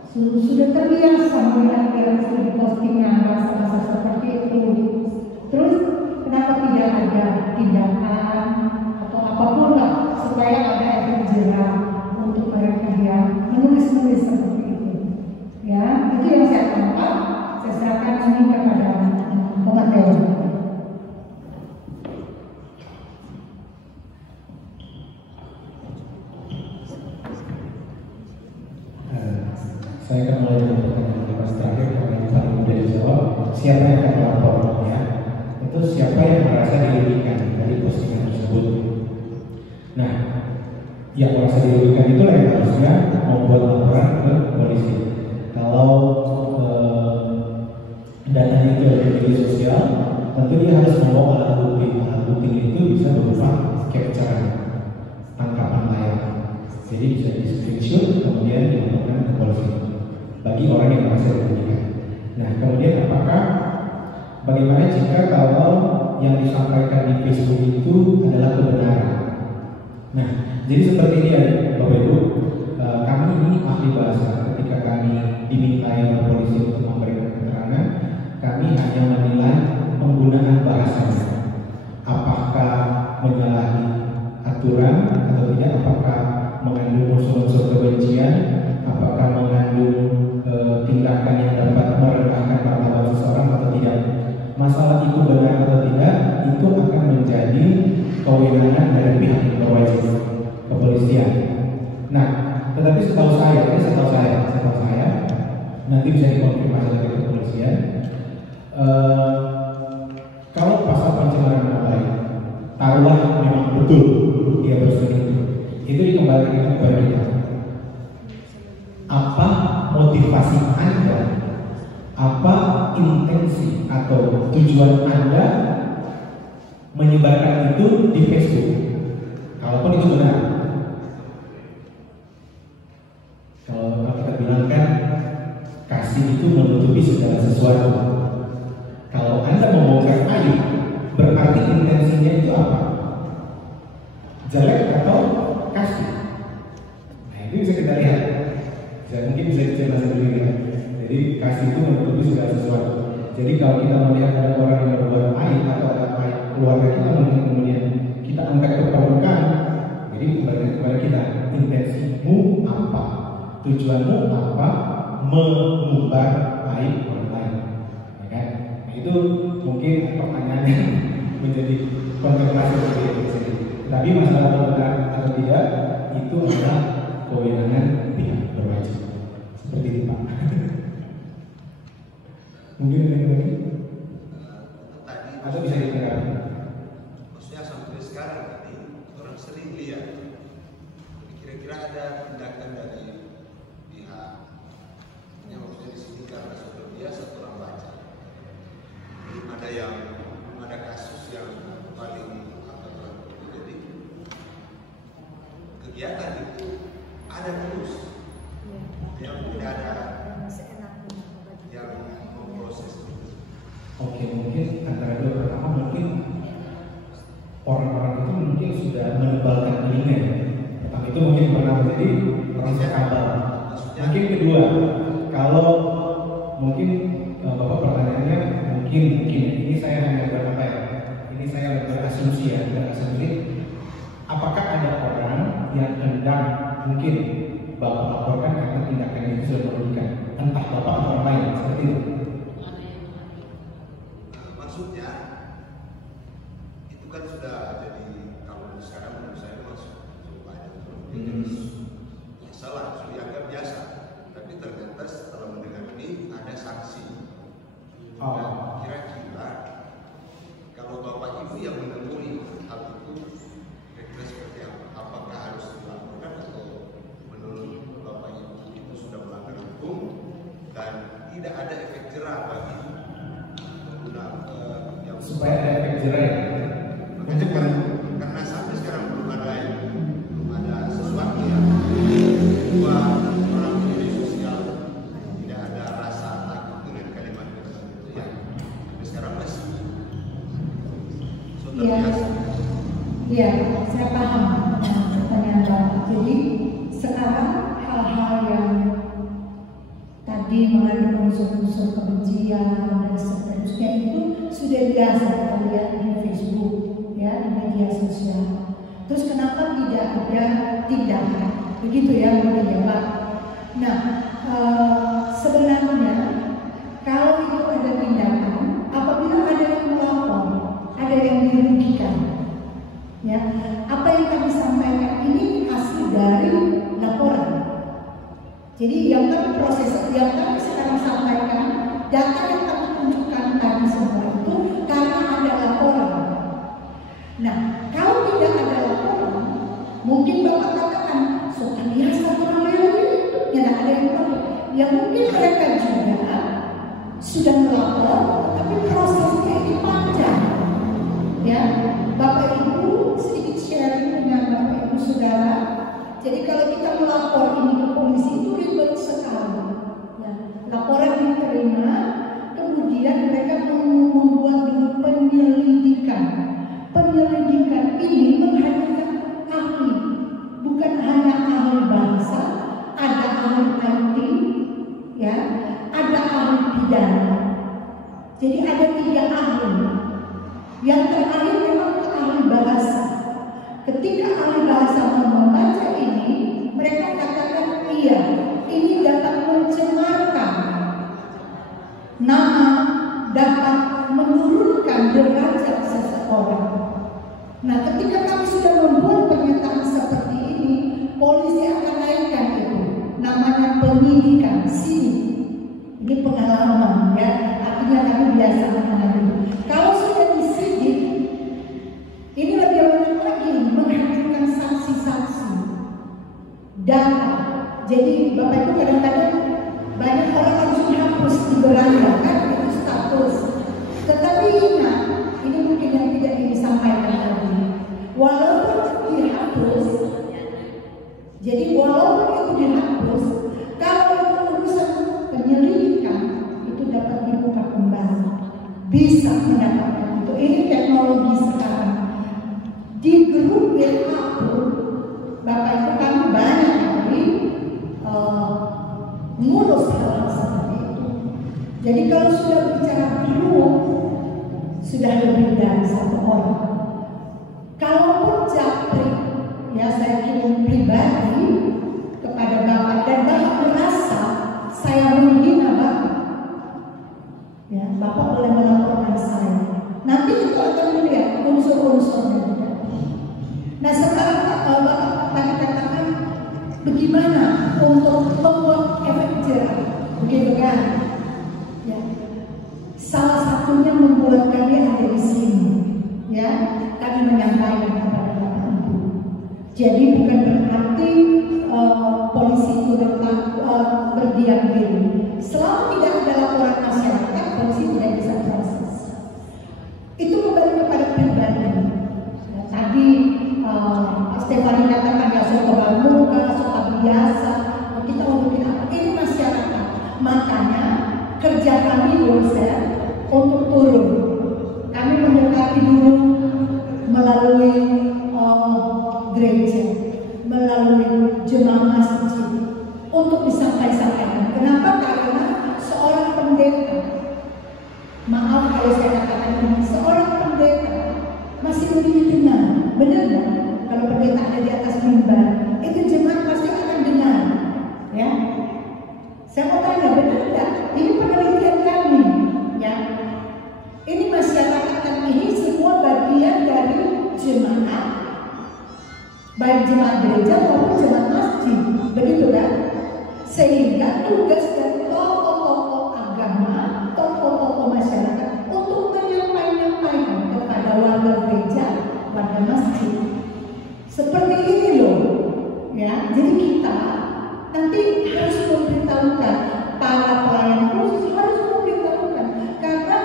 sudah terbiasa melihat yang sudah dipostingnya bahasa-bahasa seperti itu. Terus kenapa tidak ada tindakan atau apapun lah supaya ada efek jerah untuk mereka yang menulis-nulis seperti itu? Ya, itu yang saya tangkap. Saya serahkan ini kepada pemateri. Saya akan mulai dengan pertanyaan Mas terakhir, karena yang paling mudah dijawab, siapa yang akan melaporkannya? Itu siapa yang merasa dirugikan dari postingan tersebut. Nah, yang merasa dirugikan itu yang harusnya membuat laporan ke polisi. Kalau datanya itu dari media sosial, tentu dia harus membawa alat bukti. Alat bukti itu bisa berupa capture tangkapan layar. Jadi bisa di screenshot kemudian dilaporkan ke polisi bagi orang yang merasa dirugikan. Nah, kemudian bagaimana jika kalau yang disampaikan di Facebook itu adalah kebenaran? Nah, jadi seperti ini ya Bapak Ibu, kami ini ahli bahasa. Ketika kami dimintai oleh polisi untuk memberikan keterangan, kami hanya menilai penggunaan bahasanya. Apakah menyalahi aturan atau tidak? Apakah mengandung unsur-unsur kebencian? Apakah mengandung tindakan yang dapat merendahkan martabat seseorang atau tidak? Masalah itu benar atau tidak, itu akan menjadi kewenangan dari pihak yang berwajib, kepolisian. Nah, tetapi setahu saya, nanti bisa dikonfirmasi oleh kepolisian. Kalau pasal pencemaran nama baik, taruhlah memang betul dia berselingkuh, itu dikembalikan kepada kita. Apa motivasi Anda? Apa intensi atau tujuan Anda menyebarkan itu di Facebook? Kalaupun itu benar. Kalau kita bilang kan kasih itu menutupi segala sesuatu. Kalau Anda membongkar aib, berarti intensinya itu apa? Jelek atau kasih? Nah, itu bisa kita lihat. Mungkin bisa dicermati dulu ya. Jadi kasih itu menutupi segala sesuatu. Jadi kalau kita melihat ada orang yang berbuat aib atau ada aib keluarga kita, mungkin kemudian kita angkat ke permukaan. Jadi kembali kepada kita, intensimu apa? Tujuanmu apa? Mengumbar aib orang lain, ya kan? Nah, itu mungkin pertanyaannya menjadi kontroversi seperti itu. Tapi masalah benar atau tidak itu adalah kewenangan pihak berwajib. Seperti itu Pak. Mungkin ada yang lagi? Atau bisa diterangkan? Maksudnya sampai sekarang tadi orang sering lihat. Kira-kira ada tindakan dari pihak yang maksudnya di sini karena sudah biasa orang baca. Belum ada kasus yang paling jadi kegiatan itu ada terus. Yang tidak ada yang memproses. Oke, mungkin antara dua pertama mungkin orang-orang itu mungkin sudah menebalkan telinga. Pertama itu mungkin pernah menjadi rasa kabar. Mungkin kedua, kalau mungkin Bapak pertanyaannya mungkin ini saya hanya berapa ya? Ini saya berasumsi ya, berasumsi. Apakah ada orang yang hendak mungkin Bapak laporkan karena tindakan itu sudah merugikan, entah Bapak atau orang lain seperti itu? Maksudnya itu kan sudah jadi, kalau sekarang menurut saya masuk banyak salah, sudah dianggap biasa. Tapi ternyata setelah mendengar ini ada sanksi. Kira-kira kalau Bapak Ibu yang menemui hal itu kira-kira seperti apa? Apakah harus dilaporkan atau menurut Bapak Ibu itu sudah melanggar hukum dan tidak ada efek jerah bagi pengguna yang supaya ada efek jerah? Karena sampai sekarang belum ada sesuatu yang membuat orang di media sosial tidak ada rasa takut dengan kalimat itu yang sampai sekarang masih terbiasa. Iya, saya paham pertanyaan Bapak. Jadi sekarang hal-hal yang tadi mengandung unsur-unsur kebencian dan seterusnya itu sudah biasa kita lihat di Facebook, ya, di media sosial. Terus kenapa tidak ada tindakan? Begitu ya mungkin ya Pak. Nah, sebenarnya kalau itu ada tindakan, apabila ada yang melapor, ada yang dirugikan, ya, apa yang kami sampaikan ini hasil dari laporan. Jadi yang kami sekarang sampaikan, data yang kami tunjukkan tadi semua itu karena ada laporan. Nah, kalau tidak ada laporan, mungkin Bapak katakan 3 ahli. Yang terakhir memang ahli bahasa. Ketika ahli bahasa membaca ini, mereka katakan iya, ini dapat mencemarkan nama, dapat menurunkan derajat seseorang. Nah, ketika kami sudah membuat pernyataan seperti ini, polisi akan naikkan itu, namanya penyidikan sidik. Ini pengalaman ya, artinya kami biasa menangani. Kalau sudah disidik, ini lebih banyak lagi menghadirkan saksi-saksi, data. Jadi Bapak Ibu kadang-kadang banyak orang langsung hapus di beranda kan, itu status. Tetapi ingat, ini mungkin yang tidak disampaikan tadi. Walaupun dihapus, jadi walaupun itu dihapus, kalau itu urusan penyelidikan itu dapat dibuka kembali, bisa mendapatkan itu. Ini teknologi sekarang. Di grup WA pun, Bapak Ibu kami banyak kali ngurus hal seperti itu. Jadi kalau sudah bicara grup, sudah lebih dari 1 orang. Kalaupun japri, ya saya kirim pribadi kepada Bapak dan Bapak merasa saya menghina Bapak, ya Bapak boleh melaporkan saya. Nanti itu akan dilihat unsur-unsurnya. Nah sekarang Bapak tadi katakan bagaimana untuk membuat efek jerah, begitu kan? Ya. Salah satunya membuat kami ada di sini, ya kami menyampaikan kepada Bapak Ibu. Jadi bukan berarti polisi itu berdiam diri. Selama tidak ada laporan masyarakat, polisi tidak bisa proses. Itu kembali kepada pribadi. Ya, tadi Pak Stefani katakan ya soto muka, soto biasa, kita untuk apa? Ini masyarakat. Makanya kerja kami dosen untuk turun. Kami mendekati dulu melalui gereja, melalui jemaah masjid untuk disampaikan. Kenapa? Karena seorang pendeta, maaf kalau saya katakan ini, seorang pendeta masih lebih dikenal, benar nggak? Kalau pendeta ada di atas mimbar, itu jemaat pasti akan dengar, ya. Saya mau tanya, benar nggak? Ini penelitian kami, ya. Ini masyarakat ini semua bagian dari jemaat, baik jemaat gereja maupun jemaat masjid, begitu kan? Sehingga tugas dari tokoh-tokoh agama, tokoh-tokoh masyarakat untuk menyampaikan kepada warga gereja, warga masjid. Seperti ini loh, ya. Jadi kita nanti harus memberitahukan, para pelayan khusus harus memberitahukan, karena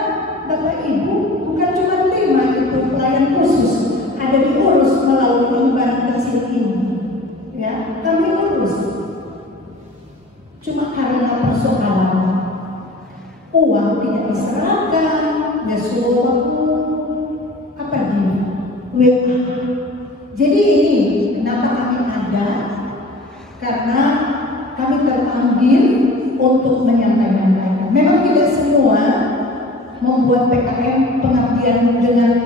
Bapak Ibu bukan cuma 5 itu pelayan khusus ada diurus melalui lembaga kecil ini, ya kami urus. Cuma karena persoalan uang tidak diserahkan, ya suruh apa dia WA. Jadi ini kenapa kami ada? Karena kami terpanggil untuk menyampaikan mereka. Memang tidak semua membuat PKM pengabdian dengan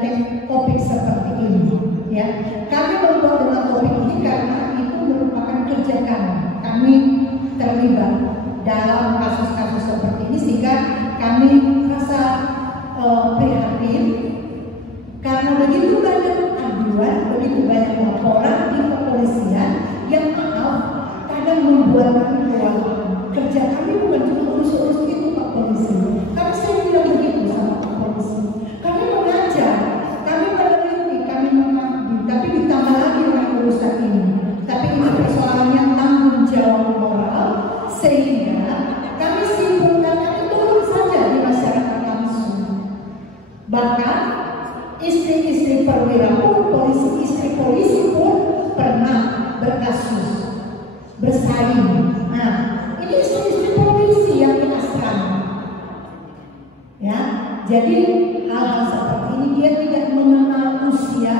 topik seperti ini, ya. Kami membuat dengan topik ini karena itu merupakan kerja kami. Kami terlibat dalam kasus-kasus seperti ini sehingga kami merasa prihatin karena begitu banyak aduan, begitu banyak laporan di kepolisian yang kadang membuat kami kewalahan. Kerja kami bukan cuma urus-urus itu Pak Polisi. Kami sering bilang begitu sama Pak Polisi. Kami mengajar, kami meneliti, kami mengabdi, tapi ditambah lagi dengan urusan ini. Tapi ini persoalannya tanggung jawab moral, sehingga kami simpulkan kami turun saja di masyarakat langsung. Bahkan istri-istri perwira pun, istri polisi pun pernah berkasus, bersaing. Nah, ini istri-istri polisi yang kita serang, ya. Jadi hal-hal seperti ini dia tidak mengenal usia,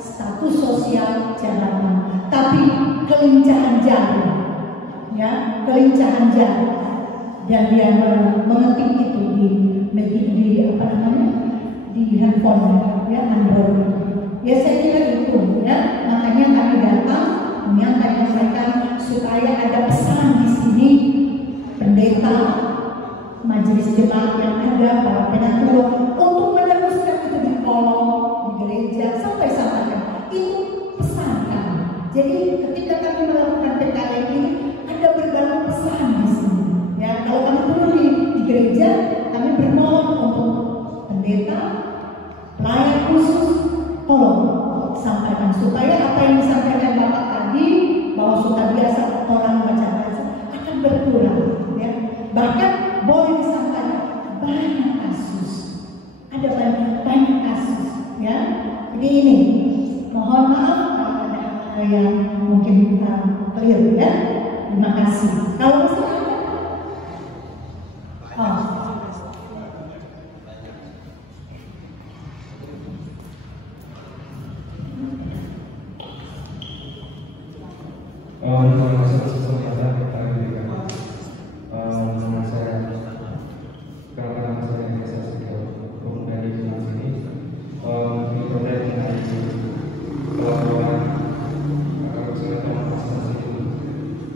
status sosial, jabatan, tapi kelincahan jari, ya, kelincahan jari. Dan dia mengetik itu di apa namanya, di handphone ya, Android. Ya saya kira itu ya, makanya kami datang menyampaikan supaya ada pesan di sini, pendeta, majelis jemaat yang ada, para penatua, untuk meneruskan itu di kolom, di gereja, sampai sampaikan itu pesan kami. Jadi ketika kami melakukan PKL ini ada berbagai pesan di sini. Ya, kalau kami turun di gereja, kami bermohon untuk pendeta, pelayan khusus, tolong sampaikan supaya apa yang disampaikan Bapak tadi, bahwa suka biasa orang baca-baca akan berkurang. Ya. Bahkan boleh disampaikan banyak kasus, ada banyak kasus. Ya, jadi ini mohon maaf kalau ada hal yang mungkin clear ya. Terima kasih. Kalau misalnya terima kasih atas kesempatan yang kami berikan. Nama saya pemuda di jemaat sini. Ini terkait dengan pelaporan kesehatan prestasi itu.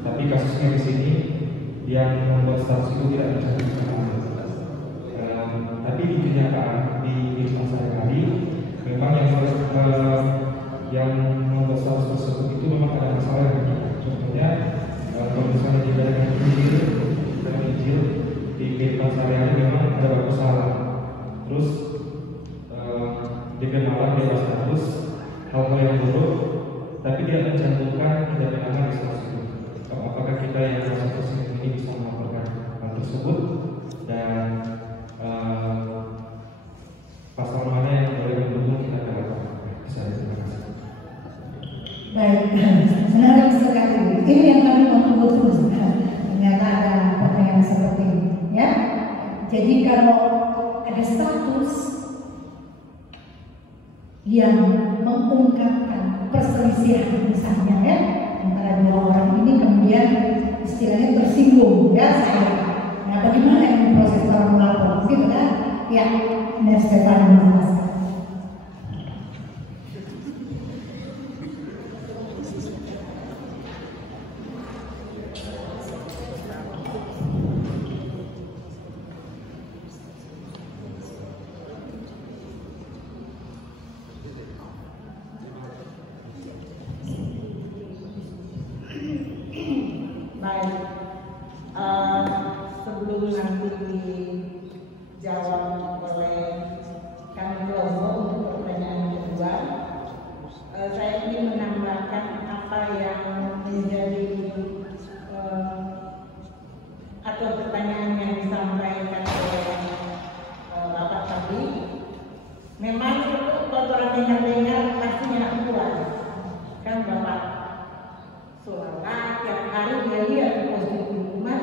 Tapi kasusnya di sini yang membuat status itu tidak mencantumkan. Tapi di kenyataan di kehidupan sehari-hari memang yang membuat status tersebut itu memang ada masalah yang begini. Contohnya kalau misalnya di dalam Injil di kehidupan sehari-hari memang ada beberapa salah. Terus dikenalkan di atas status hal-hal yang buruk, tapi dia mencantumkan tidak kenangan di status itu. Apakah kita yang masuk ke ini bisa melaporkan hal tersebut dan pasal mana yang boleh mendukung kita dalam bisa terima kasih. Baik, menarik sekali. Ini yang kami mau tunggu terus. Ternyata ada pertanyaan seperti ini, ya. Jadi kalau ada status yang mengungkapkan perselisihan misalnya ya antara dua orang ini, kemudian istilahnya tersinggung, ya saya. Nah, bagaimana ini proses orang melapor, gitu kan? Ya, ini Stefan menjelaskan. Sebelum nanti dijawab oleh kami kelompok untuk pertanyaan kedua, saya ingin menambahkan apa yang menjadi atau pertanyaan yang disampaikan oleh Bapak tadi. Memang itu kotoran dengar-dengar pasti enak kuat, kan Bapak sholat tiap hari dia lihat posisi rumah.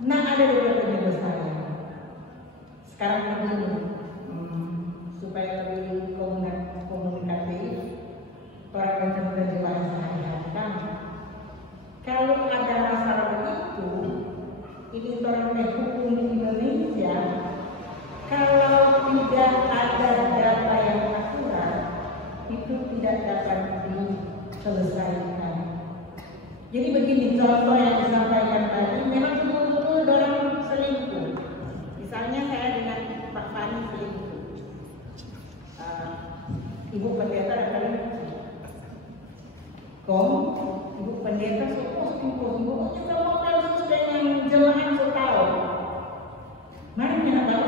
Nah, ada beberapa juga saya. Sekarang begini, supaya lebih komunikatif, para pencipta jiwa saya kan, kalau ada masalah itu, ini orang hukum di Indonesia, kalau tidak ada data yang akurat, itu tidak dapat diselesaikan. Jadi begini, contoh yang disampaikan tadi, memang betul-betul orang selingkuh. Misalnya saya dengan Pak Fani selingkuh. Ibu pendeta akan Ibu pendeta posting-posting, semua kasus dengan jemaat setahun. Mari kita tahu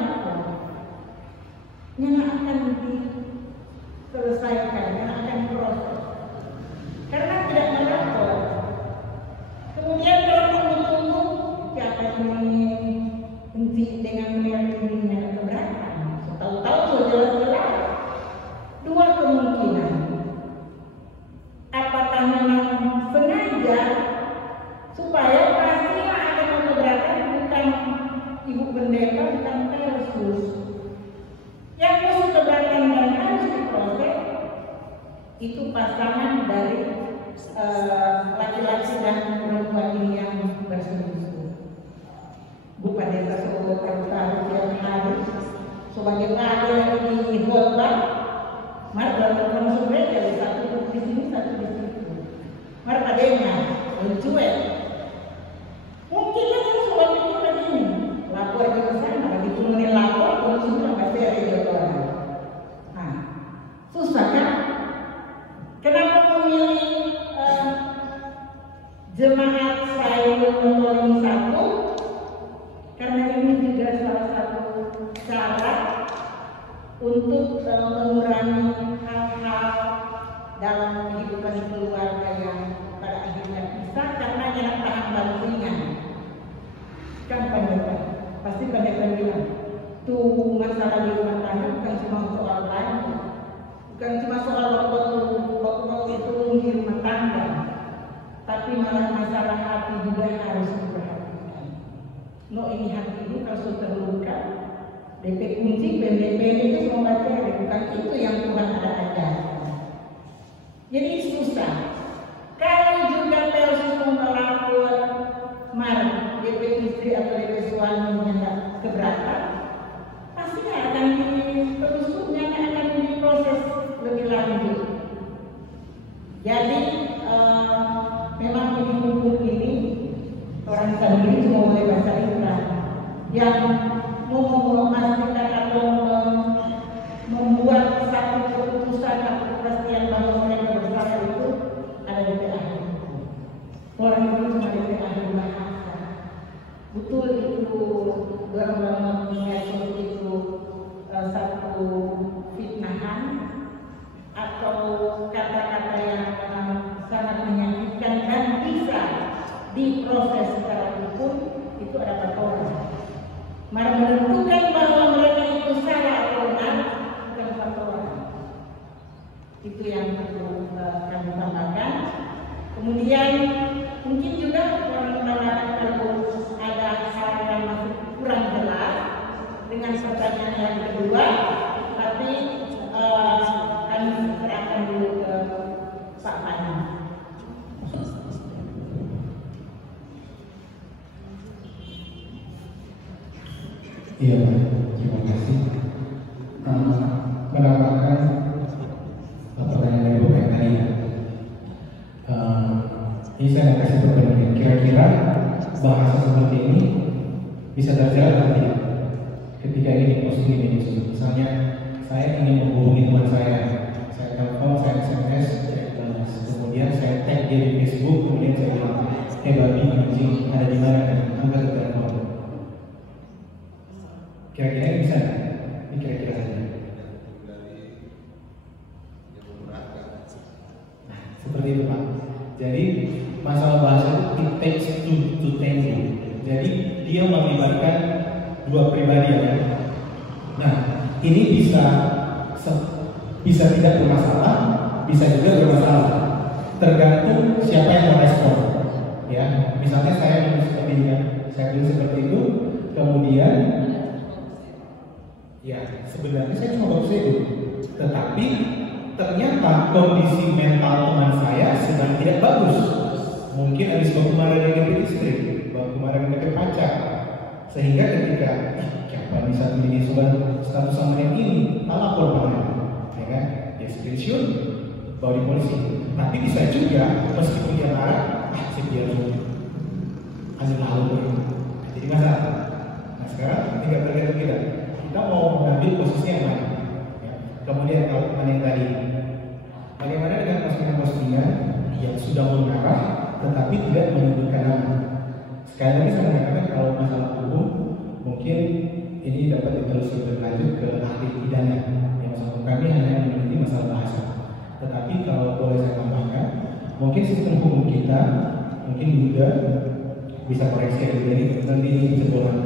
yang akan diselesaikan, yang akan proses. Karena tidak melapor. Kemudian kalau tunggu-tunggu, siapa ini henti dengan melihat dirinya keberatan. Tahu-tahu sudah jelas-jelas. Dua kemungkinan. Apakah memang sengaja supaya pastinya ada keberatan, bukan ibu pendeta, bukan Persus. Yang mesti keberatan dan harus diproses itu pasangan dari laki-laki dan perempuan ini yang berselingkuh. Bu pendeta ke paru-paru tiap hari. Sebagaimana ada yang di khotbah, mari dalam masuk gereja satu di sini satu di situ. Mari adanya mencuek. Mungkin aja soal itu begini, lapor ke sana, begitu menulis lapor, polisi bilang pasti ada jawaban. Nah, susah kan? Kenapa memilih jemaat Sayun Montolini 1? Karena ini juga salah satu cara untuk mengurangi hal-hal dalam kehidupan keluarga yang pada akhirnya pisah karena jarak tahan bantingan. Kan pendeta, pasti pendeta bilang, tuh masalah di rumah tangga bukan cuma soal banyak, bukan cuma soal waktu itu di rumah tangga, tapi malah masalah hati juga harus diperhatikan. No, ini hati ini kalau sudah terluka, DP kunci, PDP itu semua baca, bukan itu yang Tuhan ada ajarkan. Jadi susah. Kalau juga Persis melapor, mari DP istri atau DP suaminya keberatan, pasti akan ditelusurnya, akan diproses lebih lanjut. Jadi memang ini hukum ini orang sendiri cuma boleh bahasa Inggris yang mau memastikan atau membuat satu keputusan atau kepastian bahwa mereka bersalah itu ada di ahli hukum. Orang itu cuma di ahli bahasa. Betul itu bermedsos itu satu fitnahan atau kata-kata yang sangat menyakitkan dan bisa diproses secara hukum, itu ada faktor. Mari menentukan bahwa mereka itu salah atau benar, bukan faktor. Itu yang perlu kami tambahkan. Kemudian mungkin juga orang menambahkan kalau ada hal yang masih kurang jelas dengan pertanyaan yang kedua, tapi kami serahkan dulu ke Pak Pani. Iya, terima kasih. Menambahkan pertanyaan dari Bapak tadi. Ini saya kasih pertanyaan. Kira-kira bahasa seperti ini bisa terjadi atau tidak? Ketika ini posisi ini, misalnya saya ingin menghubungi teman saya telepon, saya SMS, saya balas, kemudian saya tag dia di Facebook, kemudian saya bilang, babi anjing ada di mana kan? Angkat telepon. Kira-kira ini bisa nggak? Ini kira-kira saja. Nah, seperti itu Pak. Jadi masalah bahasa itu it takes two to tango. Jadi dia melibatkan dua pribadi ya. Nah, ini bisa tidak bermasalah, bisa juga bermasalah. Tergantung siapa yang merespon. Ya, misalnya saya tulis seperti itu, kemudian ya, sebenarnya saya cuma bagus itu, tetapi ternyata kondisi mental teman saya sedang tidak bagus. Mungkin habis baku marah dengan istri, baku marah dengan pacar, sehingga ketika siapa bisa ini sudah status sama yang ini, tak lapor pada, ya kan? Dia screenshot, bawa di polisi. Tapi bisa juga meskipun dia marah, sih dia lalu jadi masalah. Nah sekarang tinggal tergantung kita mau mengambil posisi yang mana. Ya. Kemudian kalau yang tadi, bagaimana dengan postingan-postingan yang sudah mengarah tetapi tidak menyebutkan nama. Sekali lagi saya mengatakan kalau masalah hukum mungkin ini dapat ditelusuri lebih lanjut ke ahli pidana. Yang masalah kami hanya meneliti masalah bahasa. Tetapi kalau boleh saya tambahkan, mungkin sistem hukum kita mungkin juga bisa koreksi dari nanti ini jebolan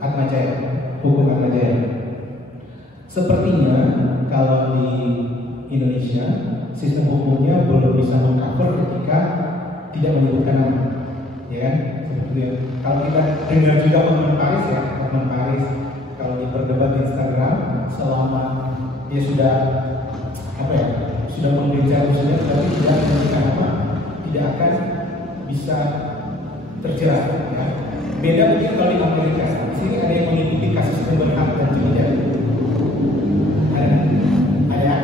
Atmajaya, hukum Atmajaya. Sepertinya kalau di Indonesia sistem hukumnya belum bisa mengcover ketika tidak menyebutkan nama, ya kan? Seperti kalau kita dengar juga teman Paris ya, teman Paris kalau di perdebat Instagram selama dia sudah sudah membaca sudah tapi tidak menyebutkan nama, tidak akan bisa terjerat, ya. Beda mungkin kalau di Amerika. Di sini ada yang mengikuti kasus Amber Heard dan Johnny Depp. Ada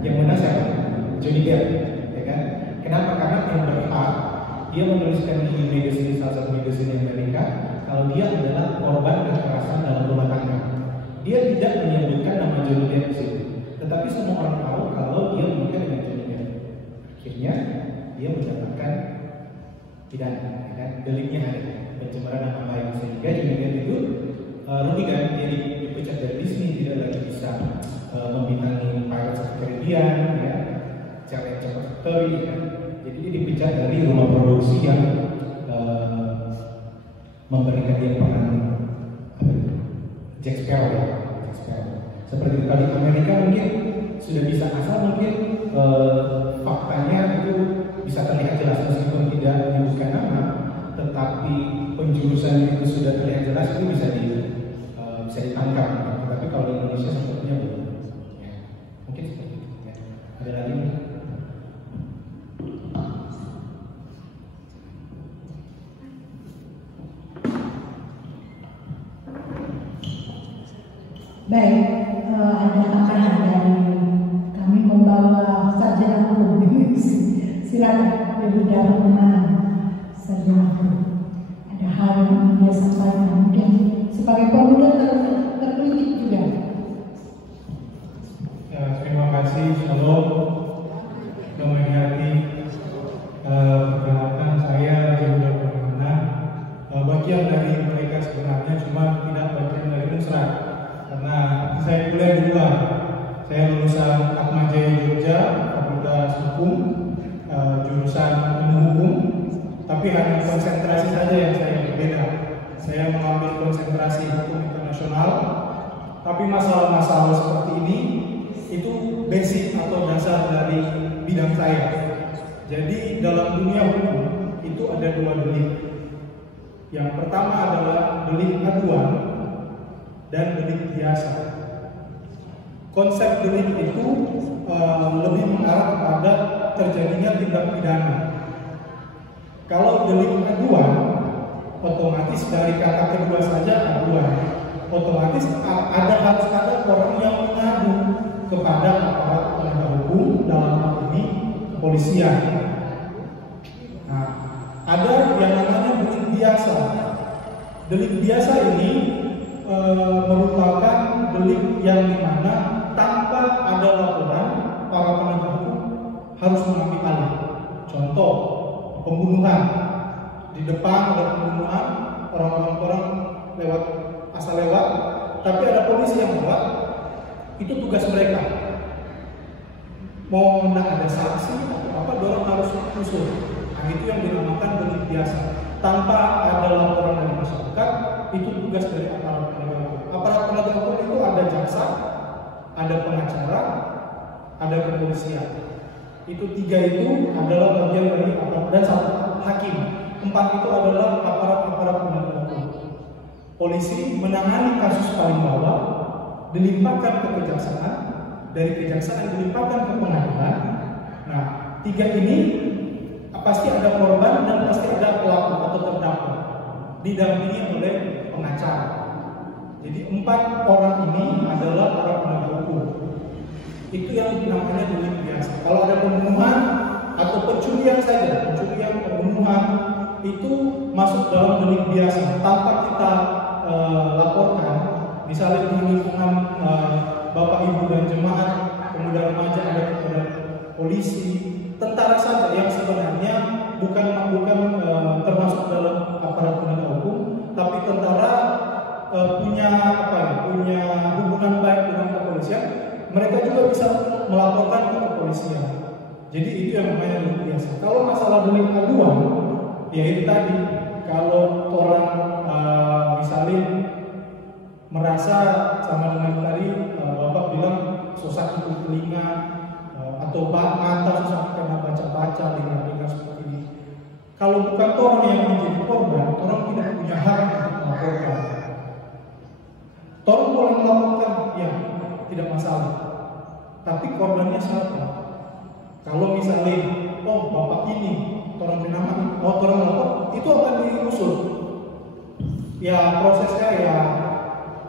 yang menang siapa? Johnny Depp, ya kan? Kenapa? Karena Amber Heard dia menuliskan di media sosial, salah satu media sosial Amerika, kalau dia adalah korban kekerasan dalam rumah tangga. Dia tidak menyebutkan nama Johnny Depp di situ, tetapi semua orang tahu kalau dia menikah dengan Johnny Depp. Akhirnya dia mendapatkan pidana, ya kan? Deliknya ada, pencemaran nama baik, sehingga Johnny Depp itu rugi kan, jadi dipecat dari Disney, tidak lagi bisa membintangi Pirates of the Caribbean, ya, Charlie Chaplin, ya kan? Jadi dia dipecat dari rumah produksi yang memberikan dia peran Jack Sparrow, ya. Jack Sparrow. Seperti itu. Kalau di Amerika mungkin sudah bisa, asal mungkin faktanya itu bisa terlihat jelas meskipun tidak menyebutkan nama, tetapi penjurusannya itu sudah terlihat jelas, itu bisa ditangkap. Tapi kalau di Indonesia sepertinya belum. Ya. Mungkin seperti itu. Ya. Ada lagi? Baik, ada tambahan dari kami membawa sarjana hukum. Silakan Ibu Daruna, sarjana hukum. Ada hal yang dia sampaikan mungkin sebagai pemuda terkritik juga. Ya, terima kasih. Shalom. Damai hati. Perkenalkan saya Ibu Daruna. Bagian dari mereka sebenarnya cuma tidak bagian dari Nusrat. Karena saya kuliah di luar, saya lulusan Atmajaya Jogja, Fakultas Hukum, jurusan ilmu hukum, tapi hanya konsentrasi saja yang saya berbeda. Saya mengambil konsentrasi hukum internasional, tapi masalah-masalah seperti ini itu basic atau dasar dari bidang saya. Jadi dalam dunia hukum itu ada dua delik. Yang pertama adalah delik aduan dan delik biasa. Konsep delik itu lebih mengarah kepada terjadinya tindak pidana. Kalau delik aduan, otomatis dari kata kedua saja aduan, otomatis harus ada orang yang mengadu kepada aparat penegak hukum, dalam hal ini kepolisian. Nah, ada yang namanya delik biasa. Delik biasa ini merupakan delik yang dimana tanpa ada laporan para penegak hukum harus mengambil alih. Contoh, pembunuhan. Di depan ada pembunuhan, orang-orang asal lewat, tapi ada polisi yang lewat. Itu tugas mereka. Mau tidak ada saksi atau apa, orang harus usul. Nah, itu yang dinamakan delik biasa. Tanpa ada laporan dari masyarakat, itu tugas dari aparat penegak hukum. Aparat penegak hukum itu ada jaksa, ada pengacara, ada kepolisian. Itu tiga itu adalah bagian dari aparat, dan satu hakim. Empat itu adalah aparat-aparat penegak hukum. Polisi menangani kasus paling bawah, dilimpahkan ke kejaksaan, dari kejaksaan dilimpahkan ke pengadilan. Nah, tiga ini pasti ada korban dan pasti ada pelaku atau terdakwa, didampingi oleh pengacara. Jadi empat orang ini adalah para penegak hukum. Itu yang namanya delik biasa. Kalau ada pembunuhan atau pencurian saja, pencurian, pembunuhan itu masuk dalam delik biasa tanpa kita laporkan. Misalnya di lingkungan Bapak Ibu dan jemaat, pemuda remaja, ada kepada polisi, tentara saja yang sebenarnya bukan termasuk dalam aparat penegak hukum, tapi tentara punya hubungan baik dengan kepolisian, mereka juga bisa melaporkan ke kepolisian. Jadi itu yang namanya delik biasa. Kalau masalah delik aduan, ya itu tadi, kalau orang misalnya merasa sama dengan tadi Bapak bilang susah itu telinga atau mata susah karena baca-baca dengar seperti ini. Kalau bukan orang yang menjadi korban, orang tidak punya hak untuk melaporkan. Orang boleh melaporkan, ya tidak masalah. Tapi korbannya siapa? Kalau misalnya, oh bapak ini, orang bernama, orang lapor, itu akan diusut. ya prosesnya ya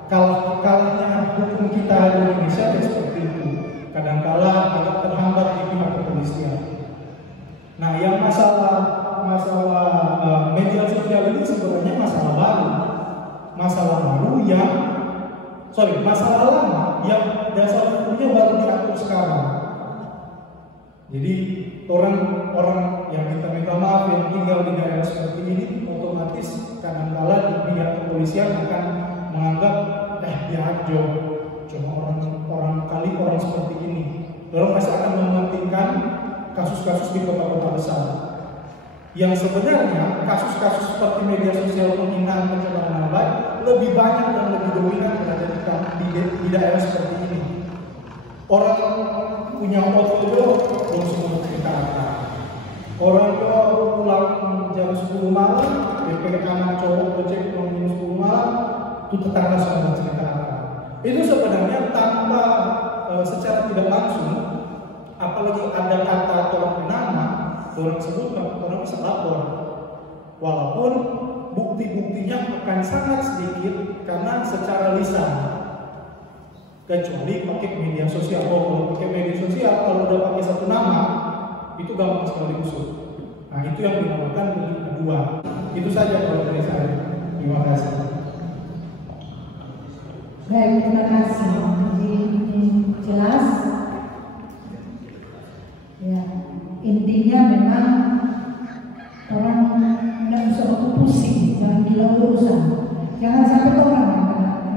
kalahnya hukum kita di Indonesia ya seperti itu. Kadangkala agak terhambat di pihak kepolisian. Nah, yang masalah media sosial ini sebenarnya masalah lama yang dasar hukumnya baru diatur sekarang. Jadi orang-orang yang minta maaf yang tinggal di daerah seperti ini otomatis kadangkala di pihak kepolisian akan menganggap diajo cuma orang seperti ini. Orang masih akan mementingkan kasus-kasus di kota-kota besar. Yang sebenarnya kasus-kasus seperti media sosial penghinaan pencemaran nama baik lebih banyak dan lebih dominan berada di daerah seperti ini. Orang punya foto belum semua cerita apa. Orang pulang jam 10 malam, DP kanan cowok gojek pulang jam 10 malam, itu tetangga semua cerita apa. Itu sebenarnya tanpa secara tidak langsung, apalagi ada kata tolak nama, orang sebut orang bisa lapor. Walaupun bukti-buktinya akan sangat sedikit karena secara lisan. Kecuali pakai media sosial. Kalau pakai media sosial, kalau udah pakai satu nama, itu gampang sekali usut. Nah, itu yang dinamakan delik aduan. Itu saja kalau dari saya. Terima kasih. Baik, terima kasih. Jadi jelas. Ya, intinya memang orang nggak usah pusing dalam bilang urusan. Jangan sampai orang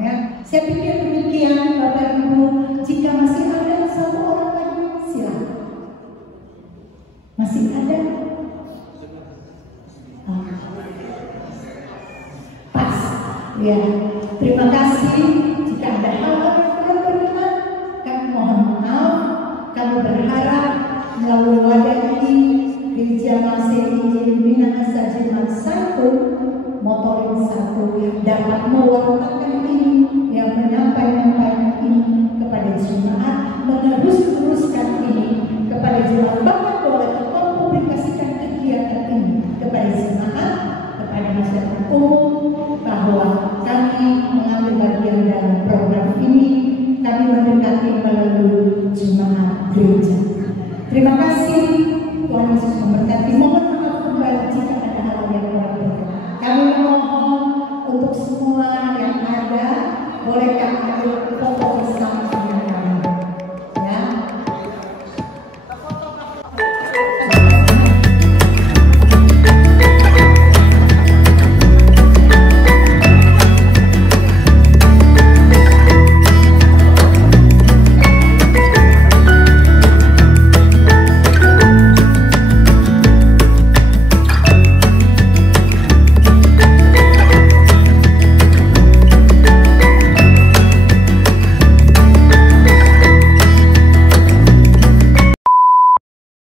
ya. Saya pikir demikian, Bapak Ibu. Jika masih ada satu orang lagi, silakan. Masih ada? Pas. Ya. Terima kasih. Jika ada hal-hal yang kurang berkenan, kami mohon maaf. Kami berharap melalui wadah ini Gereja Masehi Minahasa Satu Motoring Satu dapat mewartakan ini yang menyampaikan ini kepada jemaat, meneruskan ini kepada jemaat, bahkan boleh mempublikasikan kegiatan ini kepada jemaat, kepada masyarakat umum, bahwa kami mengambil bagian dalam program ini, kami mendekati melalui jemaat gereja. Terima kasih.